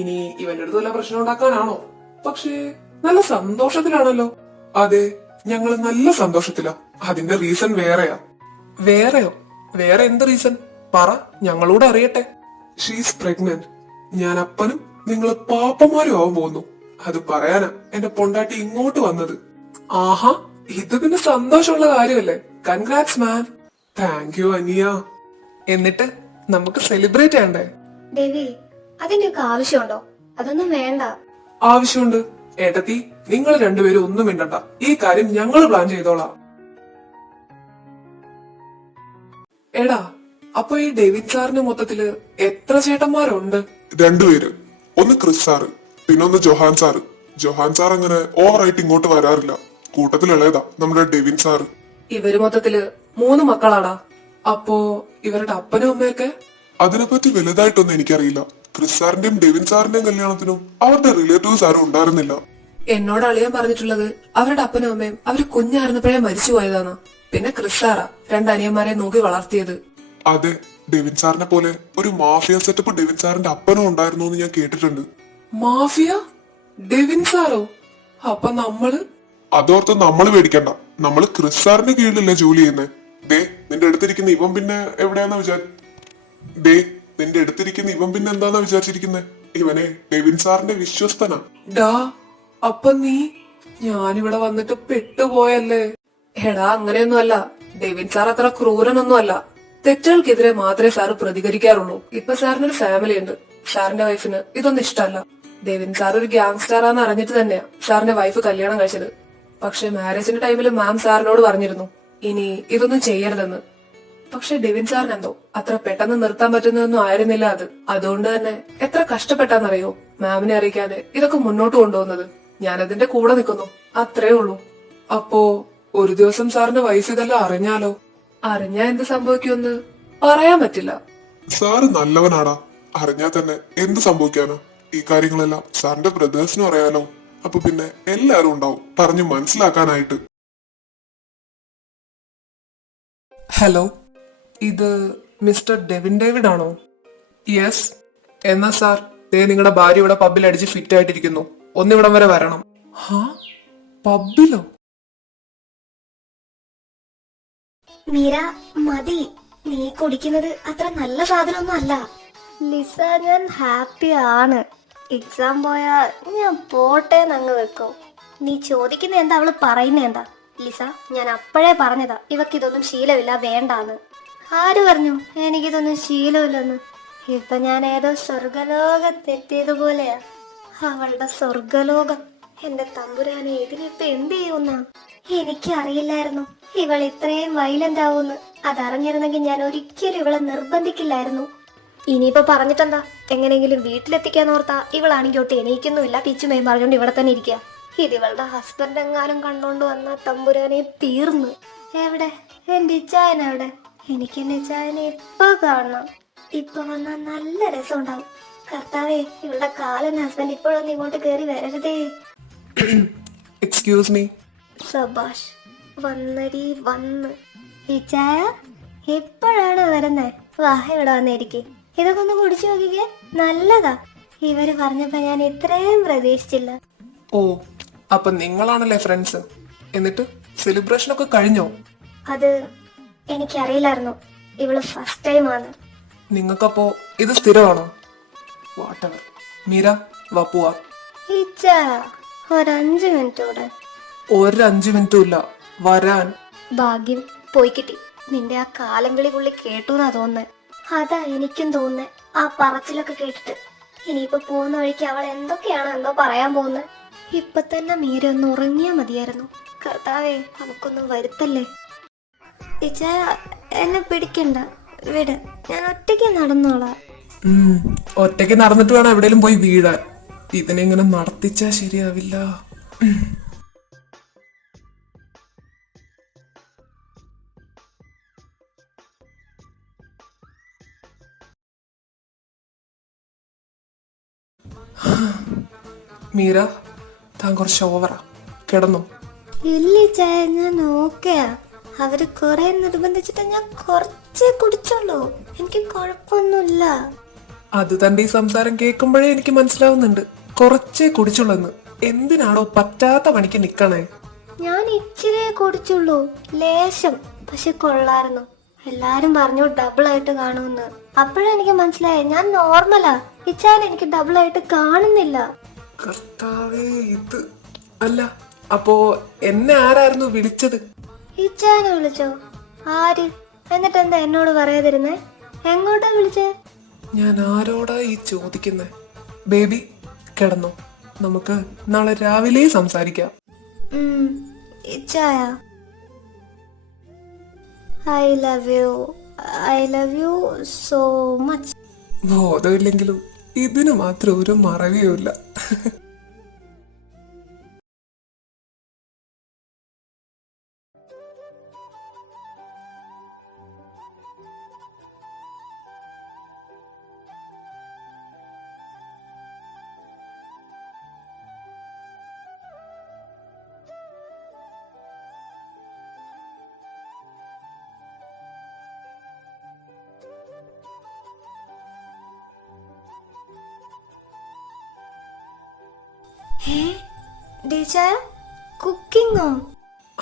ഇനി ഇവന്റെ അടുത്ത് വല്ല പ്രശ്നം ഉണ്ടാക്കാനാണോ? പക്ഷേ നല്ല സന്തോഷത്തിലാണല്ലോ. അതെ, ഞങ്ങള് നല്ല സന്തോഷത്തിലാ. അതിന്റെ റീസൺ വേറെയാ. വേറെയോ? വേറെ എന്ത് റീസൺ? പറ, ഞങ്ങളോട് അറിയട്ടെ. She's pregnant. ഞാൻ അപ്പനും നിങ്ങള് പാപ്പന്മാരും ആവാൻ പോകുന്നു. അത് പറയാനാ എന്റെ പൊണ്ടാട്ടി ഇങ്ങോട്ട് വന്നത്. ആഹാ, ഇത് പിന്നെ സന്തോഷമുള്ള കാര്യമല്ലേ? Congrats man. താങ്ക് യു അനിയ. എന്നിട്ട് നമുക്ക് സെലിബ്രേറ്റ് ചെയ്യണ്ടേ? ദേവി, അതിന്റെയൊക്കെ ആവശ്യമുണ്ടോ? അതൊന്നും വേണ്ട. ആവശ്യമുണ്ട്. ഏട്ടത്തി, നിങ്ങൾ രണ്ടുപേരും ഒന്നും മിണ്ടണ്ട. ഈ കാര്യം ഞങ്ങൾ പ്ലാൻ ചെയ്തോളാം. എടാ, അപ്പൊ ഈ ഡേവിഡ് സാറിന് മൊത്തത്തില് എത്ര ചേട്ടന്മാരുണ്ട്? രണ്ടുപേര്. ഒന്ന് ക്രിസ് സാറ്, പിന്നെ ഒന്ന് ജൊഹാൻ സാറ്. ജൊഹാൻ സാർ അങ്ങനെ ഓവറായിട്ട് ഇങ്ങോട്ട് വരാറില്ല. കൂട്ടത്തിൽ ഇളയതാ നമ്മുടെ ഡെവിൻ സാറ്. ഇവര് മൊത്തത്തില് 3 മക്കളാടാ. അപ്പോ ഇവരുടെ അപ്പനും അമ്മയൊക്കെ? അതിനെപ്പറ്റി വലുതായിട്ടൊന്നും എനിക്കറിയില്ല. ക്രിസ് സാറിന്റെയും ഡെവിൻ സാറിന്റെയും കല്യാണത്തിനും അവരുടെ റിലേറ്റീവ്സ് ആരും ഉണ്ടായിരുന്നില്ല. എന്നോട് അളിയാൻ പറഞ്ഞിട്ടുള്ളത് അവരുടെ അപ്പനും അമ്മയും അവര് കുഞ്ഞായിരുന്നപ്പോഴേ മരിച്ചു പോയതാണ്. പിന്നെ ക്രിസ് സാറാ 2 അനിയന്മാരെ നോക്കി വളർത്തിയത്. അതെ, ഡെവിൻ സാറിനെ പോലെ ഒരു മാഫിയ സെറ്റപ്പ് ഡെവിൻ സാറിന്റെ അപ്പനും ഉണ്ടായിരുന്നു എന്ന് ഞാൻ കേട്ടിട്ടുണ്ട്. മാഫിയ? ഡെവിൻ സാറോ? അപ്പൊ നമ്മള്? അതോർത്ത് നമ്മൾ പേടിക്കണ്ട. നമ്മള് ക്രിസ് സാറിന്റെ കീഴിലല്ലേ ജോലി ചെയ്യുന്നേ. ദേ നിന്റെ അടുത്തിരിക്കുന്ന ഇവൻ പിന്നെ എവിടെയാന്നാ എന്താന്നാ വിചാരിച്ചിരിക്കുന്നേ? ഇവനെ ഡെവിൻ സാറിന്റെ വിശ്വസ്തനാ. ഡാ, അപ്പൊ ഞാനിവിടെ വന്നിട്ട് പെട്ടുപോയല്ലേ? എടാ, അങ്ങനെയൊന്നുമല്ല. ഡെവിൻ സാർ അത്ര ക്രൂരനൊന്നുമല്ല. തെറ്റുകൾക്കെതിരെ മാത്രമേ സാറ് പ്രതികരിക്കാറുള്ളൂ. ഇപ്പൊ സാറിനൊരു ഫാമിലി ഉണ്ട്. സാറിന്റെ വൈഫിന് ഇതൊന്നും ഇഷ്ടമല്ല. ഡെവിൻ സാർ ഒരു ഗ്യാങ്സ്റ്ററാന്ന് അറിഞ്ഞിട്ട് തന്നെയാ സാറിന്റെ വൈഫ് കല്യാണം കഴിച്ചത്. പക്ഷെ മാരേജിന്റെ ടൈമിൽ മാം സാറിനോട് പറഞ്ഞിരുന്നു ഇനി ഇതൊന്നും ചെയ്യരുതെന്ന്. പക്ഷെ ഡെവിൻ സാറിനെന്തോ അത്ര പെട്ടെന്ന് നിർത്താൻ പറ്റുന്നതൊന്നും ആയിരുന്നില്ല അത്. അതുകൊണ്ട് തന്നെ എത്ര കഷ്ടപ്പെട്ടാന്നറിയോ മാമിനെ അറിയിക്കാതെ ഇതൊക്കെ മുന്നോട്ട് കൊണ്ടുപോകുന്നത്. ഞാനതിന്റെ കൂടെ നിൽക്കുന്നു, അത്രേ ഉള്ളൂ. അപ്പോ ഒരു ദിവസം സാറിന്റെ വൈഫ് ഇതെല്ലാം അറിഞ്ഞാലോ? അറിഞ്ഞാ എന്ത് സംഭവിക്കുമെന്ന് പറയാൻ പറ്റില്ല. സാറ് നല്ലവനാടാ. അറിഞ്ഞാൽ തന്നെ എന്ത് സംഭവിക്കാനോ? ഈ കാര്യങ്ങളെല്ലാം സാറിന്റെ ബ്രദേഴ്സിനും അറിയാലോ. അപ്പൊ പിന്നെ എല്ലാരും ഉണ്ടാവും പറഞ്ഞു മനസ്സിലാക്കാനായിട്ട്. ഹലോ, ഇത് മിസ്റ്റർ ഡെവിൻ ഡേവിഡ് ആണോ? യെസ്. എന്നാ സാർ, ദേ നിങ്ങളുടെ ഭാര്യ ഇവിടെ പബ്ബിൽ അടിച്ച് ഫിറ്റ് ആയിട്ടിരിക്കുന്നു. ഒന്നിവിടം വരെ വരണം. ഹാ, പബ്ബിലോ? മീര, മതി. നീ കുടിക്കുന്നത് അത്ര നല്ല സാധനമൊന്നും അല്ല. ലിസ, ഞാൻ ഹാപ്പി ആണ്. എക്സാം പോയാ ഞാൻ പോട്ടെ അങ്ങ് വെക്കോ. നീ ചോദിക്കുന്ന എന്താ, അവള് പറയുന്ന എന്താ? ലിസ, ഞാൻ അപ്പോഴേ പറഞ്ഞതാ ഇവക്കിതൊന്നും ശീലമില്ല, വേണ്ടാന്ന്. ആര് പറഞ്ഞു എനിക്കിതൊന്നും ശീലമില്ലെന്ന്? ഇപ്പൊ ഞാൻ ഏതോ സ്വർഗലോകത്തെത്തിയതുപോലെയാ. അവളുടെ സ്വർഗലോകം. എന്റെ തമ്പുരാനെ, ഇതിനിപ്പൊ എന്ത് ചെയ്യുന്ന? എനിക്കറിയില്ലായിരുന്നു ഇവൾ ഇത്രയും വയലന്റ് ആവുമെന്ന്. അതറിഞ്ഞിരുന്നെങ്കിൽ ഞാൻ ഒരിക്കലും ഇവളെ നിർബന്ധിക്കില്ലായിരുന്നു. ഇനിയിപ്പോ പറഞ്ഞിട്ടെന്താ, എങ്ങനെയെങ്കിലും വീട്ടിലെത്തിക്കാന്നോർത്താ ഇവളാണെങ്കിൽ ഒട്ട് എണീക്കുന്നുമില്ല, പിച്ചുമേയും പറഞ്ഞോണ്ട് ഇവിടെ തന്നെ ഇരിക്കുക. ഇത് ഇവളുടെ ഹസ്ബൻഡ് എങ്ങാനും കണ്ടോണ്ട് വന്ന തമ്പുരാനെ തീർന്നു. എവിടെ എന്റെ ഇച്ചായൻ? എവിടെ? എനിക്ക് എന്റെ ഇച്ചായനെ ഇപ്പൊ കാണണം. ഇപ്പൊ വന്നാ നല്ല രസം ഉണ്ടാവും. കർത്താവേ, ഇവളുടെ കാലൻ ഹസ്ബൻഡ് ഇപ്പോഴൊന്നും ഇങ്ങോട്ട് കയറി വരരുതേ. Excuse me. സബാഷ്, വന്നടി വന്ന്. ഇച്ചായ എപ്പോഴാണ് വരുന്നേ? വാ, ഇവിടെ വന്നിരിക്കേ. ഇതൊക്കെ ഒന്ന് കുടിച്ചു നോക്കിക്കേ, നല്ലതാ. ഇവര് പറഞ്ഞപ്പോ ഞാൻ ഇത്രയും പ്രതീക്ഷിച്ചില്ല. ഓ, അപ്പൊ നിങ്ങളാണല്ലേ ഫ്രണ്ട്സ്? എന്നിട്ട് സെലിബ്രേഷൻ ഒക്കെ കഴിഞ്ഞോ? അത് എനിക്കറിയില്ലായിരുന്നു. ഇവള് ഫസ്റ്റ് ടൈം ആണ്. നിങ്ങൾക്കപ്പോ ഇത് സ്ഥിരമാണോ? വാട്ടവർ. മീര, വാ പോവാ. ഇച്ചായ, ഒരു5 മിനിറ്റ് കൂടെ. ഒരു 5 മിനിറ്റും ഇല്ല, വരാൻ. ഭാഗ്യം, പോയി കിട്ടി. നിന്റെ ആ കാലം വിളി പുള്ളി കേട്ടുന്നാ തോന്നുന്നേ. അതാ എനിക്കും തോന്നുന്നേ, ആ പറച്ചിലൊക്കെ കേട്ടിട്ട്. ഇനിയിപ്പോ പോകുന്ന വഴിക്ക് അവൾ എന്തൊക്കെയാണോ എന്തോ പറയാൻ പോകുന്നത്. ഇപ്പൊ തന്നെ മീര ഒന്ന് ഉറങ്ങിയാ മതിയായിരുന്നു. കർത്താവേ, അവക്കൊന്നും വരുത്തല്ലേ. ഇച്ചാ, എന്നെ പിടിക്കണ്ട, വിട്. ഞാൻ ഒറ്റയ്ക്ക് നടന്നോളാം. ഒറ്റയ്ക്ക് നടന്നിട്ട് വേണം എവിടെയെങ്കിലും പോയി വീഴാൻ. ഇതിനെങ്ങനെ നടത്തിച്ചാ ശരിയാവില്ല. മീര, താൻ കുറച്ച് ഓവറാ. കിടന്നോ? ഇല്ല ചായ, ഞാൻ ഓക്കെയാ. അവര് കുറെ നിർബന്ധിച്ചിട്ട് ഞാൻ കുറച്ചേ കുടിച്ചുള്ളൂ. എനിക്ക് കുഴപ്പമൊന്നുമില്ല. അത് തന്റെ ഈ സംസാരം കേൾക്കുമ്പോഴേ എനിക്ക് മനസ്സിലാവുന്നുണ്ട്, കുറച്ചേ കുടിച്ചുള്ളെന്ന്. എന്തിനാണോ പറ്റാത്ത പണിക്ക് നിക്കണേ? ഞാൻ ഇച്ചിരി കുടിച്ചുള്ളൂ, ലേശം. പക്ഷെ കൊള്ളായിരുന്നു. എല്ലാരും പറഞ്ഞു ഡബിൾ ആയിട്ട് കാണുമെന്ന്. അപ്പോഴെനിക്ക് മനസ്സിലായി ഞാൻ നോർമലാ. ഇച്ചാൻ എനിക്ക് ഡബിൾ ആയിട്ട് കാണുന്നില്ല. കർത്താവേ, ഇത് അല്ല, അപ്പോ എന്നെ ആരായിരുന്നു വിളിച്ചത്? ഇച്ചാനെ വിളിച്ചോ? ആര്? എന്നിട്ട് എന്താ എന്നോട് പറയാതിരുന്നേ? എങ്ങോട്ടാ വിളിച്ചേ? ഞാൻ ആരോടാ ഈ ചോദിക്കുന്നേ? ബേബി കിടന്നോ, നമുക്ക് നാളെ രാവിലെ സംസാരിക്കാം. ഇച്ചായ, I love you so much. ബോധമില്ലെങ്കിലും ഇതിന് മാത്രം ഒരു മറവിയുമില്ല. കുക്കിങ്ങോ?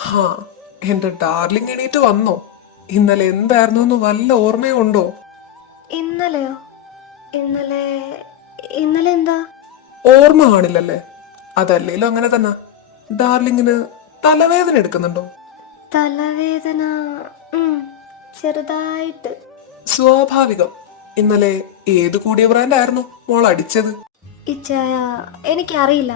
ഹാ, എന്റെ ഡാർലിംഗ് എണീറ്റ് വന്നോ? ഇന്നലെ എന്തായിരുന്നു എന്ന് വല്ല ഓർമ്മയുണ്ടോ? ഇന്നലെയോ? ഇന്നലെ ഇന്നലെ എന്താ? ഓർമ്മ കാണില്ലല്ലേ? അതല്ലേലും അങ്ങനെ തന്നെ. ഡാർലിങ്ങിന് തലവേദന എടുക്കുന്നുണ്ടോ? തലവേദന ചെറുതായിട്ട്. സ്വാഭാവികം. ഇന്നലെ ഏത് കൂടിയ ബ്രാൻഡായിരുന്നു മോൾ അടിച്ചത്? ഇച്ചായ, എനിക്കറിയില്ല,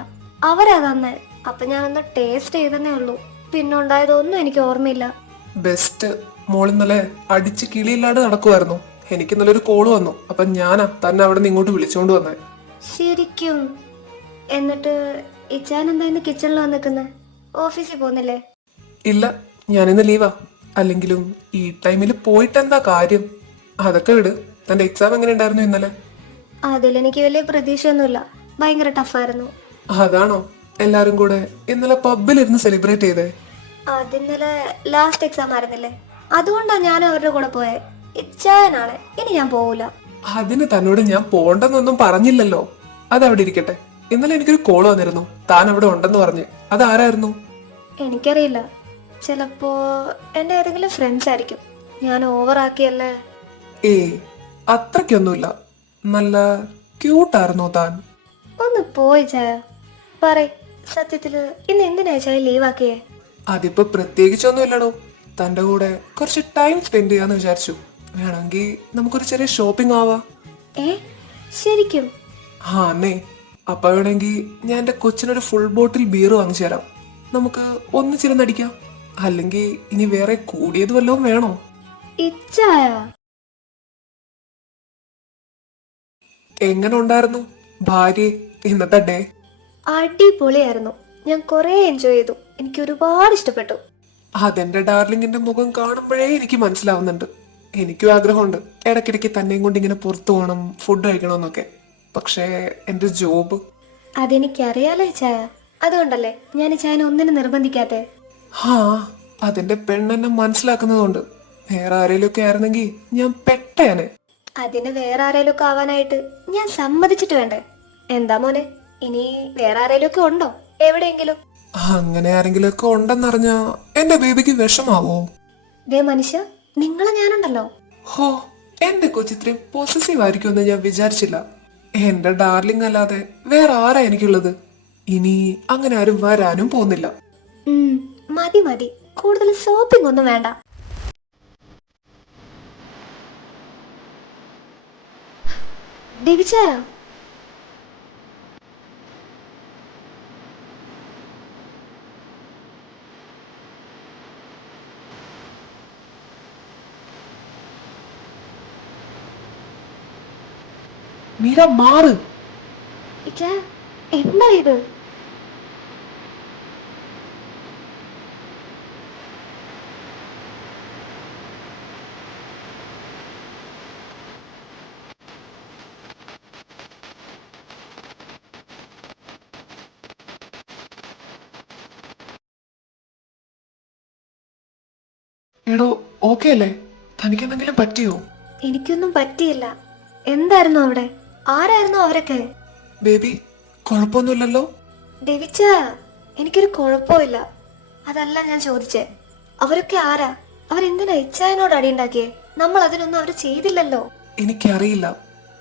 അവരാ തന്നെ. അപ്പൊ ഞാനൊന്ന് ടേസ്റ്റ് ചെയ്തേ ഉള്ളൂ. പിന്നെ ഉണ്ടായതൊന്നും എനിക്ക് ഓർമ്മയില്ല. ബെസ്റ്റ്. മോൾ ഇന്നലെ അടിച്ച് കിളിയില്ലാണ്ട് നടക്കുമായിരുന്നു. എനിക്ക് ഇന്നലെ ഒരു കോള് വന്നു. അപ്പൊ ഞാനാ തന്നെ അവിടെ നിന്ന് ഇങ്ങോട്ട് വിളിച്ചോണ്ട് വന്നേ. ശരിക്കും? എന്നിട്ട് ഇച്ചാൻ എന്താ ഇന്ന് കിച്ചണിൽ വന്നിക്കുന്നത്? ഓഫീസിൽ പോകുന്നില്ലേ? ഇല്ല, ഞാനിന്ന് ലീവാ. അല്ലെങ്കിലും ഈ ടൈമിൽ പോയിട്ട് എന്താ കാര്യം? അതൊക്കെ വിട്. തന്റെ എക്സാം എങ്ങനെ ഉണ്ടായിരുന്നു ഇന്നലെ? അതിലെനിക്ക് വലിയ പ്രതീക്ഷയൊന്നുമില്ല. ഭയങ്കര ടഫായിരുന്നു. അതാണോ എല്ലാരും കൂടെ ഇന്നലെ പബ്ബിലിരുന്ന് സെലിബ്രേറ്റ് ചെയ്തേ? അതിന്നലെ ലാസ്റ്റ് എക്സാം ആയിരുന്നില്ലേ, അതുകൊണ്ടാ ഞാൻ അവരുടെ കൂടെ പോയെ. ഇച്ചായനാണ്, ഇനി ഞാൻ പോവൂല. അതിന് തന്നോട് ഞാൻ പോണ്ടെന്നൊന്നും പറഞ്ഞില്ലല്ലോ. അതവിടെ ഇരിക്കട്ടെ. ഇന്നലെ എനിക്കൊരു കോൾ വന്നിരുന്നു, താൻ അവിടെ ഉണ്ടെന്ന് പറഞ്ഞ്. അതാരായിരുന്നു? എനിക്കറിയില്ല, ചിലപ്പോ എന്റെ ഏതെങ്കിലും ഫ്രണ്ട്സ് ആയിരിക്കും. ഞാൻ ഓവറാക്കിയല്ലേ? അത്രയ്ക്കൊന്നുമില്ല. നല്ല ക്യൂട്ടായിരുന്നോ താൻ? ഒന്ന് പോയി ചായ. പറയ്, സത്യത്തില് ഇന്ന് എന്തിനാ ചായ ലീവാക്കിയേ? അതിപ്പോ പ്രത്യേകിച്ചൊന്നും ഇല്ലടോ. തന്റെ കൂടെ കുറച്ച് ടൈം സ്പെൻഡ് ചെയ്യാന്ന് വിചാരിച്ചു. വേണമെങ്കിൽ നമുക്കൊരു ചെറിയ ഷോപ്പിംഗ് ആവാ. ശരിക്കും? അന്നേ അപ്പൊ വേണമെങ്കിൽ ഞാൻ എന്റെ കൊച്ചിനൊരു ഫുൾ ബോട്ടിൽ ബീർ വാങ്ങിച്ചു തരാം. നമുക്ക് ഒന്നിച്ചിരുന്നടിക്കാം. അല്ലെങ്കിൽ ഇനി വേറെ കൂടിയത് വല്ലതും വേണോ? ഇച്ചായ, എങ്ങനെ ഉണ്ടായിരുന്നു ഭാര്യ ഇന്നത്തെ ഡേ? അടിപൊളിയായിരുന്നു. ഞാൻ കുറെ എൻജോയ് ചെയ്തു. എനിക്ക് ഒരുപാട് ഇഷ്ടപ്പെട്ടു. അതെന്റെ ഡാർലിങ്ങിന്റെ മുഖം കാണുമ്പോഴേ എനിക്ക് മനസ്സിലാവുന്നുണ്ട്. എനിക്കും ആഗ്രഹമുണ്ട് ഇടയ്ക്കിടയ്ക്ക് തന്നെയും കൊണ്ട് ഇങ്ങനെ പുറത്തു പോകണം, ഫുഡ് കഴിക്കണമെന്നൊക്കെ. പക്ഷേ എന്റെ ജോബ്. അതെനിക്കറിയാലോ ചായ, അതുകൊണ്ടല്ലേ ഞാൻ ചായനെ ഒന്നിനും നിർബന്ധിക്കാത്തെ. അതിന്റെ പെണ്ണെന്നെ മനസ്സിലാക്കുന്നതുകൊണ്ട്. വേറെ ആരെങ്കിലും ഒക്കെ ആയിരുന്നെങ്കിൽ ഞാൻ പെട്ടേനെ. അതിന് വേറെ ആരേലും ഒക്കെ ആവാനായിട്ട് ഞാൻ സമ്മതിച്ചിട്ട് വേണ്ടേ? എന്താ മോനെ, ഇനി വേറെ ആരേലും ഒക്കെ ഉണ്ടോ എവിടെയെങ്കിലും? അങ്ങനെ ആരെങ്കിലും ഒക്കെ ഉണ്ടെന്നറിഞ്ഞാ എന്റെ ബേബിക്ക് വിഷമാവോ? ദേ മനുഷ്യ, നിങ്ങളെ ഞാനുണ്ടല്ലോ. ഹോ, എന്റെ കൊച്ചിത്രയും പോസസീവ് ആയിരിക്കുമെന്ന് ഞാൻ വിചാരിച്ചില്ല. എന്റെ ഡാർലിംഗ് അല്ലാതെ വേറെ ആരാ എനിക്കുള്ളത്? ഇനി അങ്ങനെ ആരും വരാനും പോകുന്നില്ല. മതി മതി, കൂടുതൽ ഷോപ്പിംഗ് ഒന്നും വേണ്ട. ദേവിച്ചാരാ? മീര മാറ്. എന്താ ഇത്? എടോ, ഓക്കെ അല്ലേ? തനിക്ക് എന്തെങ്കിലും പറ്റിയോ? എനിക്കൊന്നും പറ്റിയില്ല. എന്തായിരുന്നു അവിടെ? ആരായിരുന്നു അവരൊക്കെ? ബേബി കുഴപ്പമൊന്നുമില്ലല്ലോ? ദേവിച്ച, എനിക്കൊരു കുഴപ്പമില്ല. അതല്ല ഞാൻ ചോദിച്ചേ. അവരൊക്കെ ആരാ? അവരെന്തിനാ ഇച്ചായനോട് അടിയുണ്ടാക്കിയേ? നമ്മൾ അതിനൊന്നും അവര് ചെയ്തില്ലല്ലോ. എനിക്കറിയില്ല,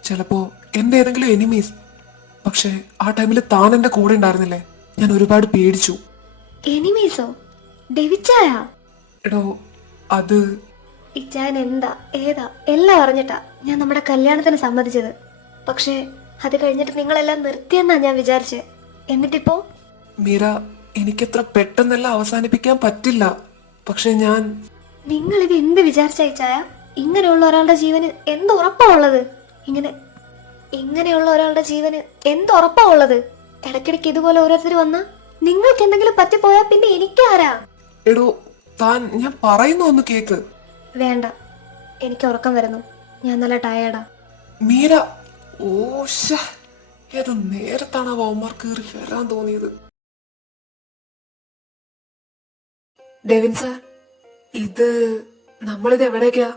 ചിലപ്പോ എന്റെ ഏതെങ്കിലും എനിമീസ്. പക്ഷെ ആ ടൈമിൽ താൻ എന്റെ കൂടെ ഉണ്ടായിരുന്നില്ലേ? ഞാൻ ഒരുപാട് പേടിച്ചു. എനിമീസോ? ഡെവിച്ചായ? എടോ അത് ഇച്ചായൻ എന്താ ഏതാ എല്ലാം അറിഞ്ഞിട്ടാ ഞാൻ നമ്മുടെ കല്യാണത്തിന് സമ്മതിച്ചത്. പക്ഷേ അത് കഴിഞ്ഞിട്ട് നിങ്ങളെല്ലാം നിർത്തിയെന്നാ ഞാൻ വിചാരിച്ചേ. എന്നിട്ടിപ്പോ മീര, എനിക്കത്ര പെട്ടെന്നെല്ലാം അവസാനിപ്പിക്കാൻ പറ്റില്ല. പക്ഷെ ഞാൻ നിങ്ങൾ ഇത് എന്ത് വിചാരിച്ച ഇച്ചായ? ഇങ്ങനെയുള്ള ഒരാളുടെ ജീവന് എന്ത് ഉറപ്പാ ഉള്ളത്? ഇങ്ങനെയുള്ള ഒരാളുടെ ജീവന് എന്ത് ഉറപ്പാ ഉള്ളത്? ഇടയ്ക്കിടയ്ക്ക് ഇതുപോലെ ഓരോരുത്തർ വന്നാ നിങ്ങൾക്ക് എന്തെങ്കിലും പറ്റിപ്പോയാ പിന്നെ എനിക്കാരാ? എടോ ഞാൻ പറയുന്ന ഒന്ന് കേക്ക്. വേണ്ട, എനിക്ക് ഉറക്കം വരുന്നു. ഞാൻ നല്ല ടയേർഡാ. മീര, ഓശ, ഏത് നേരത്താണ് ആ അവന്മാർ കയറി വരാൻ തോന്നിയത്? ഡെവിൻ സാർ, ഇത് നമ്മളിത് എവിടേക്കാ?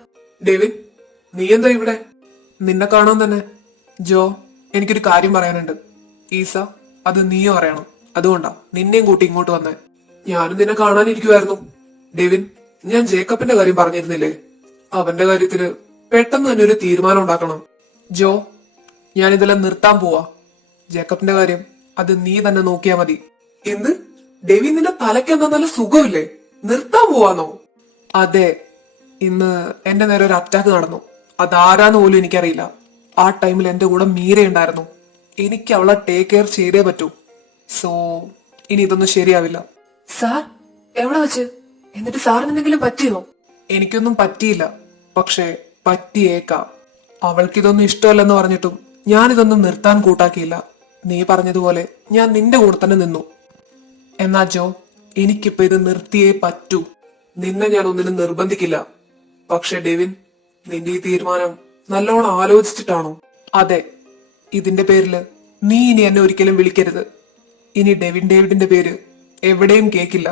ഡേവിൻ, നീ എന്താ ഇവിടെ? നിന്നെ കാണാൻ തന്നെ. ജോ, എനിക്കൊരു കാര്യം പറയാനുണ്ട്. ഈസ, അത് നീയോ അറിയണം. അതുകൊണ്ടാ നിന്നെയും കൂട്ടി ഇങ്ങോട്ട് വന്നേ. ഞാനും നിന്നെ കാണാനിരിക്കുമായിരുന്നു. ഡേവിൻ, ഞാൻ ജേക്കബിന്റെ കാര്യം പറഞ്ഞിരുന്നില്ലേ? അവന്റെ കാര്യത്തില് പെട്ടെന്ന് തന്നെ ഒരു തീരുമാനം ഉണ്ടാക്കണം. ജോ, ഞാനിതെല്ലാം നിർത്താൻ പോവാ. ജേക്കബിന്റെ കാര്യം അത് നീ തന്നെ നോക്കിയാ മതി. എന്ത്? ഡേവിൻ, നിന്റെ തലയ്ക്ക് എന്താ നല്ല സുഖമില്ലേ? നിർത്താൻ പോവാന്നോ? അതെ, ഇന്ന് എന്റെ നേരെ ഒരു അറ്റാക്ക് നടന്നു. അതാരാന്ന് പോലും എനിക്കറിയില്ല. ആ ടൈമിൽ എന്റെ കൂടെ മീര ഉണ്ടായിരുന്നു. എനിക്ക് അവളെ ടേക്ക് കെയർ ചെയ്തേ പറ്റൂ. സോ ഇനി ഇതൊന്നും ശരിയാവില്ല. സാർ എവിടെ വെച്ച്? എന്നിട്ട് സാറിന് എന്തെങ്കിലും പറ്റിയോ? എനിക്കൊന്നും പറ്റിയില്ല, പക്ഷെ പറ്റിയേക്കാം. അവൾക്കിതൊന്നും ഇഷ്ടമല്ലെന്ന് പറഞ്ഞിട്ടും ഞാനിതൊന്നും നിർത്താൻ കൂട്ടാക്കിയില്ല. നീ പറഞ്ഞതുപോലെ ഞാൻ നിന്റെ കൂടെ തന്നെ നിന്നു. എന്നാ ജോ, എനിക്കിപ്പോ ഇത് നിർത്തിയേ പറ്റൂ. നിന്നെ ഞാൻ ഒന്നിനും നിർബന്ധിക്കില്ല. പക്ഷെ ഡേവിൻ, നിന്റെ ഈ തീരുമാനം നല്ലോണം ആലോചിച്ചിട്ടാണോ? അതെ. ഇതിന്റെ പേരില് നീ ഇനി എന്നെ ഒരിക്കലും വിളിക്കരുത്. ഇനി ഡേവിഡിന്റെ പേര് എവിടെയും കേക്കില്ല.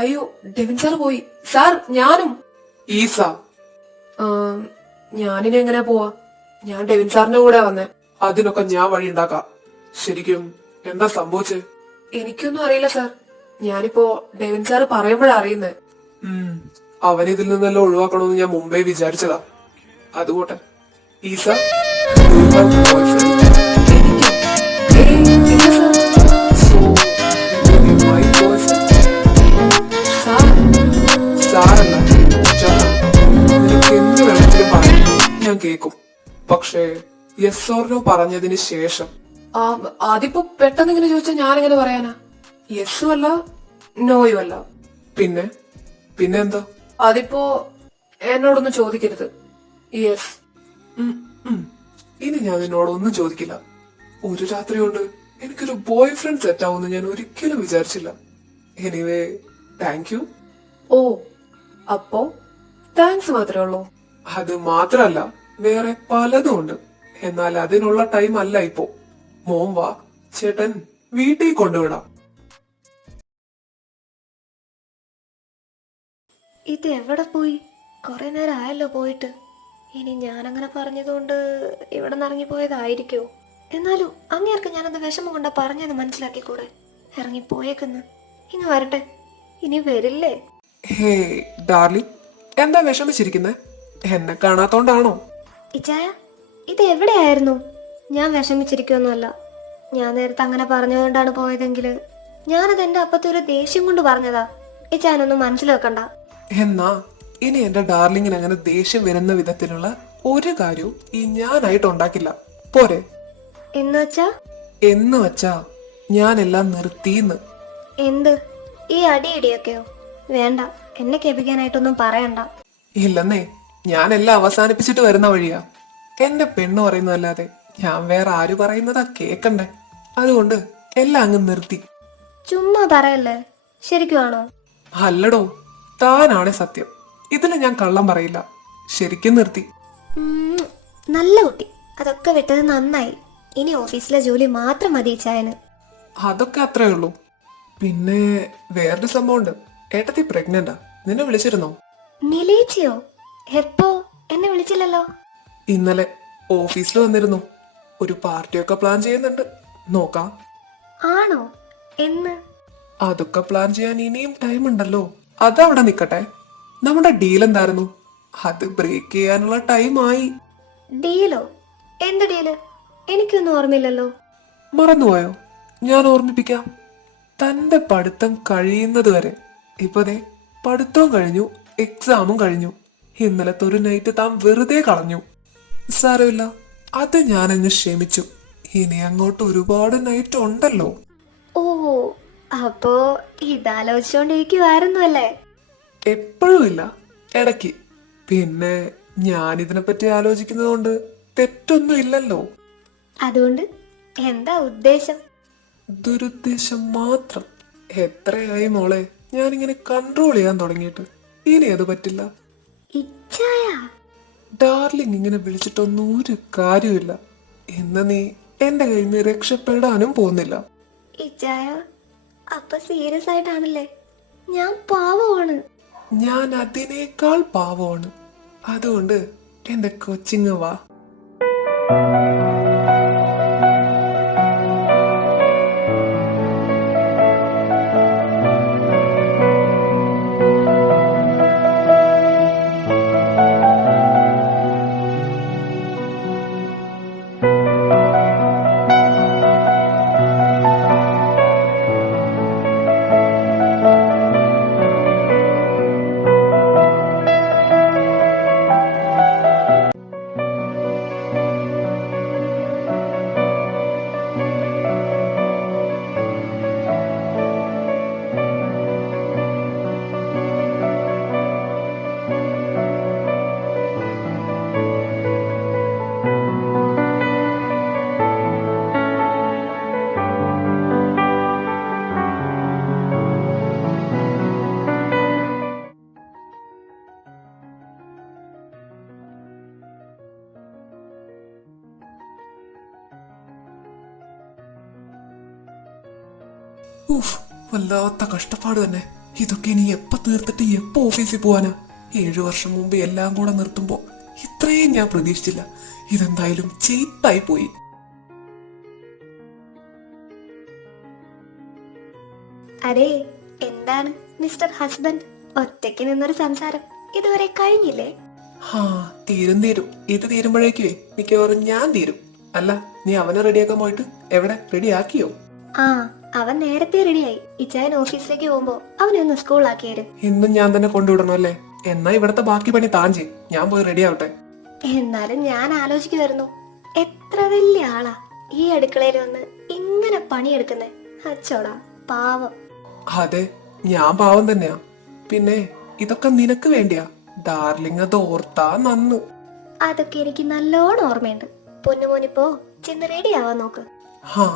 അയ്യോ, ഡെവിൻ സാർ പോയി. സാർ, ഞാനും. ഈസ, ഞാനിനി എങ്ങനെ പോവാ? ഞാൻ ഡെവിൻ സാറിന്റെ കൂടെ വന്നേ. അതിനൊക്കെ ഞാൻ വഴി ഉണ്ടാക്കാം. ശരിക്കും എന്താ സംഭവിച്ചേ? എനിക്കൊന്നും അറിയില്ല സാർ. ഞാനിപ്പോ ഡെവിൻ സാർ പറയുമ്പോഴാ അറിയുന്നേ. അവനിതിൽ നിന്നെല്ലാം ഒഴിവാക്കണമെന്ന് ഞാൻ മുമ്പേ വിചാരിച്ചതാ. അതുകൊട്ടെ. ഈസ, ഇല്ല സാർ. സാറല്ല, നിനക്ക് എന്ത് വേണമെങ്കിലും പറയാം, ഞാൻ കേക്കും. പക്ഷേ യെസ് ഓർ നോ പറഞ്ഞതിന് ശേഷം. അതിപ്പോ പെട്ടെന്ന് ഇങ്ങനെ ചോദിച്ചാൽ ഞാനെങ്ങനെ പറയാനാ? യെസ്സും അല്ല നോയും അല്ല. പിന്നെന്താ? അതിപ്പോ എന്നോടൊന്നും ചോദിക്കരുത്. യെസ്. ഇനി ഞാൻ നിന്നോടൊന്നും ചോദിക്കില്ല. ഒരു രാത്രി കൊണ്ട് എനിക്കൊരു ബോയ് ഫ്രണ്ട് സെറ്റ് ആവുമെന്ന് ഞാൻ ഒരിക്കലും വിചാരിച്ചില്ല. Anyway, thank you. ഓ, അപ്പോ താങ്ക്സ് മാത്രമേ ഉള്ളൂ? അത് മാത്രല്ല, വേറെ പലതും ഉണ്ട്. എന്നാൽ അതിനുള്ള ടൈം അല്ല ഇപ്പോ. മോൻ വാ, ചേട്ടൻ വീട്ടിൽ കൊണ്ടുവിടാം. ഇത് എവിടെ പോയി? കുറെ നേരം ആയല്ലോ പോയിട്ട്. ഇനി ഞാനങ്ങനെ പറഞ്ഞതുകൊണ്ട് ഇവിടെ നിന്ന് ഇറങ്ങിപ്പോയതായിരിക്കോ? എന്നാലും അങ്ങേർക്ക് ഞാനത് വിഷമം കൊണ്ടാ പറഞ്ഞത് മനസ്സിലാക്കിക്കൂടെ? ഇറങ്ങിപ്പോയേക്കുന്ന്. ഇങ്ങ് വരട്ടെ. ഇനി വരില്ലേ? ഹേ ഡാർലി, എന്താ വിഷമിച്ചിരിക്കുന്നേ? എന്നെ കാണാത്തോണ്ടാണോ? ഇച്ചായ, ഇത് എവിടെയായിരുന്നു? ഞാൻ വിഷമിച്ചിരിക്കൊന്നുമല്ല. ഞാൻ നേരത്തെ അങ്ങനെ പറഞ്ഞതുകൊണ്ടാണ് പോയതെങ്കിൽ ഞാനത് എന്റെ അപ്പത്തെ ഒരു ദേഷ്യം കൊണ്ട് പറഞ്ഞതാ. ഇച്ചായനൊന്നും മനസ്സിലാക്കണ്ട. എന്നാ ഇനി എന്റെ ഡാർലിങ്ങിന് അങ്ങനെ ദേഷ്യം വരുന്ന വിധത്തിലുള്ള ഒരു കാര്യവും ഈ ഞാനായിട്ട് ഉണ്ടാക്കില്ല. പോരെ? എന്ന് വച്ചാ ഞാനെല്ലാം നിർത്തിന്ന്. എന്ത്? ഈ അടിയിടിയൊക്കെയോ? വേണ്ട, എന്നെ കേൾപ്പിക്കാനായിട്ടൊന്നും പറയണ്ട. ഇല്ലെന്നേ, ഞാനെല്ലാം അവസാനിപ്പിച്ചിട്ട് വരുന്ന വഴിയാ. എന്റെ പെണ്ണ് പറയുന്നതല്ലാതെ ഞാൻ വേറെ ആര് പറയുന്നതാ കേക്കണ്ടേ? അതുകൊണ്ട് എല്ലാം അങ്ങ് നിർത്തി. ചുമ്മാ പറയല്ലേ. ശരിക്കുവാണോ? അല്ലടോ, താനാണ് സത്യം. ഇതിന് ഞാൻ കള്ളം പറയില്ല. ശരിക്കും നിർത്തി. നല്ല കുട്ടി. അതൊക്കെ വിട്ടത് നന്നായി. ഇനി ഓഫീസിലെ ജോലി മാത്രം മതി ചായന്. അതൊക്കെ അത്രേ ഉള്ളൂ. പിന്നെ വേറൊരു സംഭവമുണ്ട്. ഏട്ടത്തി പ്രഗ്നന്റാ. നിന്നെ വിളിച്ചിരുന്നോ? നിലേച്ചിയോ? എപ്പോ? എന്നെ വിളിച്ചില്ലല്ലോ. ഇന്നലെ ഓഫീസിൽ വന്നിരുന്നു. ഒരു പാർട്ടിയൊക്കെ പ്ലാൻ ചെയ്യുന്നുണ്ട്. നോക്കാം. ആണോ? എന്ന്? അതൊക്കെ പ്ലാൻ ചെയ്യാൻ ഇനിയും ടൈം ഉണ്ടല്ലോ. അതവിടെ നിക്കട്ടെ. നമ്മുടെ ഡീൽ എന്തായിരുന്നു? അത് ബ്രേക്ക് ചെയ്യാനുള്ള ടൈമായി. ഡീലോ? എന്ത് ഡീല്? എനിക്കൊന്നും ഓർമ്മയില്ലല്ലോ. മറന്നുപോയോ? ഞാൻ ഓർമ്മിപ്പിക്കാം. തന്റെ പഠിത്തം കഴിയുന്നത് വരെ. ഇപ്പൊ ദേ പഠിത്തവും കഴിഞ്ഞു, എക്സാമും കഴിഞ്ഞു. ഇന്നലത്തെ ഒരു നൈറ്റ് താൻ വെറുതെ കളഞ്ഞു. സാരമില്ല, അത് ഞാനങ്ങ് ക്ഷമിച്ചു. ഇനി അങ്ങോട്ട് ഒരുപാട് നൈറ്റ് ഉണ്ടല്ലോ. ഓ, അപ്പോ ഇതാലോചിച്ചോണ്ടിരിക്കുവായിരുന്നു അല്ലേ? എപ്പോഴും ഇല്ല, ഇടയ്ക്ക്. പിന്നെ ഞാനിതിനെപ്പറ്റി ആലോചിക്കുന്നത് കൊണ്ട് തെറ്റൊന്നും ഇല്ലല്ലോ. അതുകൊണ്ട് എന്താ ഉദ്ദേശം? ദുരുദ്ദേശം മാത്രം. എത്രയായി മോളെ ഞാനിങ്ങനെ കൺട്രോൾ ചെയ്യാൻ തുടങ്ങിയിട്ട്. ഇനി അത് പറ്റില്ല. ഇച്ഛായ ഡാർലിംഗ് ഇങ്ങനെ വിളിച്ചിട്ടൊന്നും ഒരു കാര്യമില്ല. ഇന്ന് നീ എന്റെ കയ്യിൽ നിന്ന് രക്ഷപ്പെടാനും പോകുന്നില്ല. ഇച്ഛായ, അപ്പൊ സീരിയസ് ആയിട്ടാണല്ലേ? ഞാൻ പാവമാണ്. ഞാൻ അതിനേക്കാൾ പാവമാണ്. അതുകൊണ്ട് എന്റെ കൊച്ചിങ് വാ. ഊഫ്, വല്ലാത്ത കഷ്ടപ്പാട് തന്നെ. ഇതൊക്കെ ഇനി എപ്പ തീർത്തിട്ട് എപ്പ ഓഫീസിൽ പോവാനാ? 7 വർഷം മുമ്പ് എല്ലാം കൂടെ നിർത്തുമ്പോ ഇത്രയും ഞാൻ പ്രതീക്ഷിച്ചില്ല. ഇതെന്തായാലും ചെയ്ത്തായി പോയി. അതെ, എന്താണ് മിസ്റ്റർ ഹസ്ബൻഡ്? ഒറ്റയ്ക്ക് നിന്നൊരു സംസാരം ഇതുവരെ കഴിഞ്ഞില്ലേ? ഹാ, തീരും. ഇത് തീരുമ്പോഴേക്കുവേ മിക്കവാറും ഞാൻ തീരും. അല്ല, നീ അവനെ റെഡിയാക്കാൻ പോയിട്ട് എവിടെ റെഡിയാക്കിയോ? ആ, അവൻ നേരത്തെ റെഡിയായി. ഇച്ചായൻ ഓഫീസിലേക്ക് പോകുമ്പോ അവനെ ഒന്ന് സ്കൂളിലാക്കിയേര്. ഇന്നും ഞാൻ തന്നെ കൊണ്ടുവിടണം അല്ലേ? എന്നാ ഇവിടത്തെ ബാക്കി പണി താൻ ചെയ്യും, ഞാൻ പോയി റെഡി ആവട്ടെ. എന്നാലും ഞാൻ ആലോചിക്കുമായിരുന്നു, എത്ര വലിയ ആളാ ഈ അടുക്കളയിൽ വന്ന് ഇങ്ങനെ പണിയെടുക്കുന്നേ. അച്ചോടാ പാവം. അതെ, ഞാൻ പാവം തന്നെയാ. പിന്നെ ഇതൊക്കെ നിനക്ക് വേണ്ടിയാ. ഡാർലിംഗ് അത് ഓർത്താ നന്ന്. അതൊക്കെ എനിക്ക് നല്ലോണം ഓർമ്മയുണ്ട്. പൊന്നുമോനിപ്പോ ചെന്ന് റെഡി ആവാൻ നോക്ക്. ഹാ,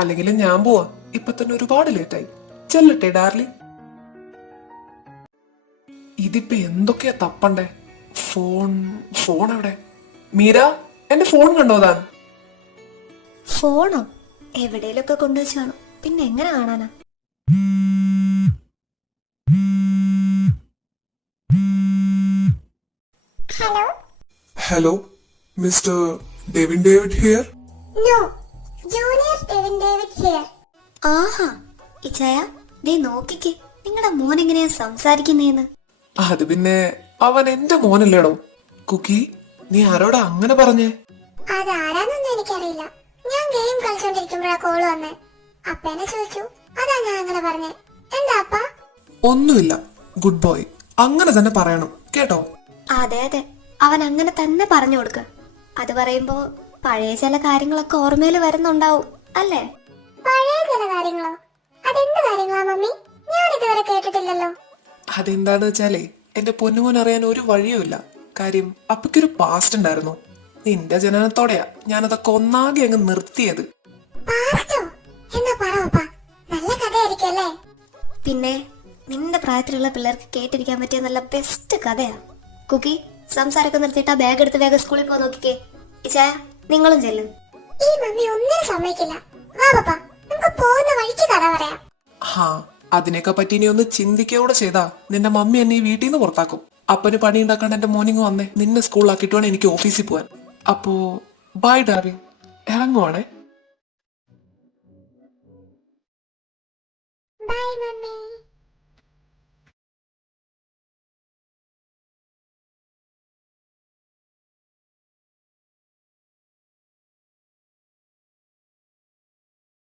അല്ലെങ്കിൽ ഞാൻ പോവാ. ഇപ്പൊ തന്നെ ഒരുപാട് ലേറ്റായി. ചെല്ലട്ടെ ഡാർലിംഗ്. ഇതിപ്പോ എന്തൊക്കെയാ തപ്പണ്ടേ? ഫോൺ എവിടെ? മീര, എന്റെ ഫോൺ കണ്ടോ താൻ? ഫോണോ? എവിടെയൊക്കെ കൊണ്ടുവച്ചു കാണും, പിന്നെ എങ്ങനെ കാണാനാ? Hello. Hello, mister Devin David here. No, junior Devin David here. ആഹാ, ഇച്ചായ ദേ നോക്കിക്കേ, നിങ്ങളുടെ മോൻ എങ്ങനെയാ സംസാരിക്കുന്നേന്ന്. അത് പിന്നെ അവൻ എന്റെ മോനല്ലേടോ. കുക്കി, നീ ആരോടാ അങ്ങനെ പറഞ്ഞേ? അതാരാന്നൊന്നും എനിക്കറിയില്ല. ഞാൻ ഗെയിം കളിച്ചോണ്ടിരിക്കുമ്പോഴാ കോള് വന്നേ. അപ്പേനെ ചോദിച്ചു, അതാ ഞാൻ അങ്ങനെ പറഞ്ഞേ. എന്താ അപ്പ? ഒന്നുമില്ല, ഗുഡ് ബോയ്. അങ്ങനെ തന്നെ പറയണം കേട്ടോ. അതെ അതെ, അവൻ അങ്ങനെ തന്നെ പറഞ്ഞു കൊടുക്ക. അത് പറയുമ്പോ പഴയ ചില കാര്യങ്ങളൊക്കെ ഓർമ്മയിൽ വരുന്നുണ്ടാവും അല്ലേ? പഴയ ചില കാര്യങ്ങളോ? അതെന്ത് കാര്യങ്ങളാ മമ്മി? ഞാൻ ഇതുവരെ കേട്ടിട്ടില്ലല്ലോ. അതെന്താന്ന് വെച്ചാലേ, എന്റെ പൊന്നുമോൻ അറിയാൻ ഒരു വഴിയുമില്ല. കാര്യം അപ്പയ്ക്കൊരു പാസ്റ്റ് ഉണ്ടായിരുന്നു. നിന്റെ ജനനത്തോടെയാ ഞാനതൊക്കെ ഒന്നാകെ അങ്ങ് നിർത്തിയത്. പിന്നെ നിന്റെ പ്രായത്തിലുള്ള പിള്ളേർക്ക് കേട്ടിരിക്കാൻ പറ്റിയ നല്ല ബെസ്റ്റ് കഥയാ. കുക്കി, സംസാരമൊക്കെ നിർത്തിയിട്ട് ആ ബാഗ് എടുത്ത് വേഗം സ്കൂളിൽ പോകാൻ നോക്കിക്കേ. ഇച്ചായ, നിങ്ങളും ചെല്ലും. ഈ മമ്മി ഒന്നും സമ്മതിക്കില്ല. വാ പപ്പ, നമുക്ക് പോകുന്ന വഴിക്ക് കഥ പറയാം. ഹാ, അതിനെയൊക്കെ പറ്റി ഇനി ഒന്ന് ചിന്തിക്കൂടെ ചെയ്താ നിന്റെ മമ്മി എന്നെ ഈ വീട്ടിൽ നിന്ന് പുറത്താക്കും. അപ്പന് പണി ഉണ്ടാക്കാണ്ട് എന്റെ മോർണിംഗ് വന്നേ. നിന്നെ സ്കൂളിലാക്കിയിട്ട് വേണം എനിക്ക് ഓഫീസിൽ പോവാൻ. അപ്പോ ബൈ ഡാർലിംഗ്, ഇറങ്ങുവാണേ. Bye mummy.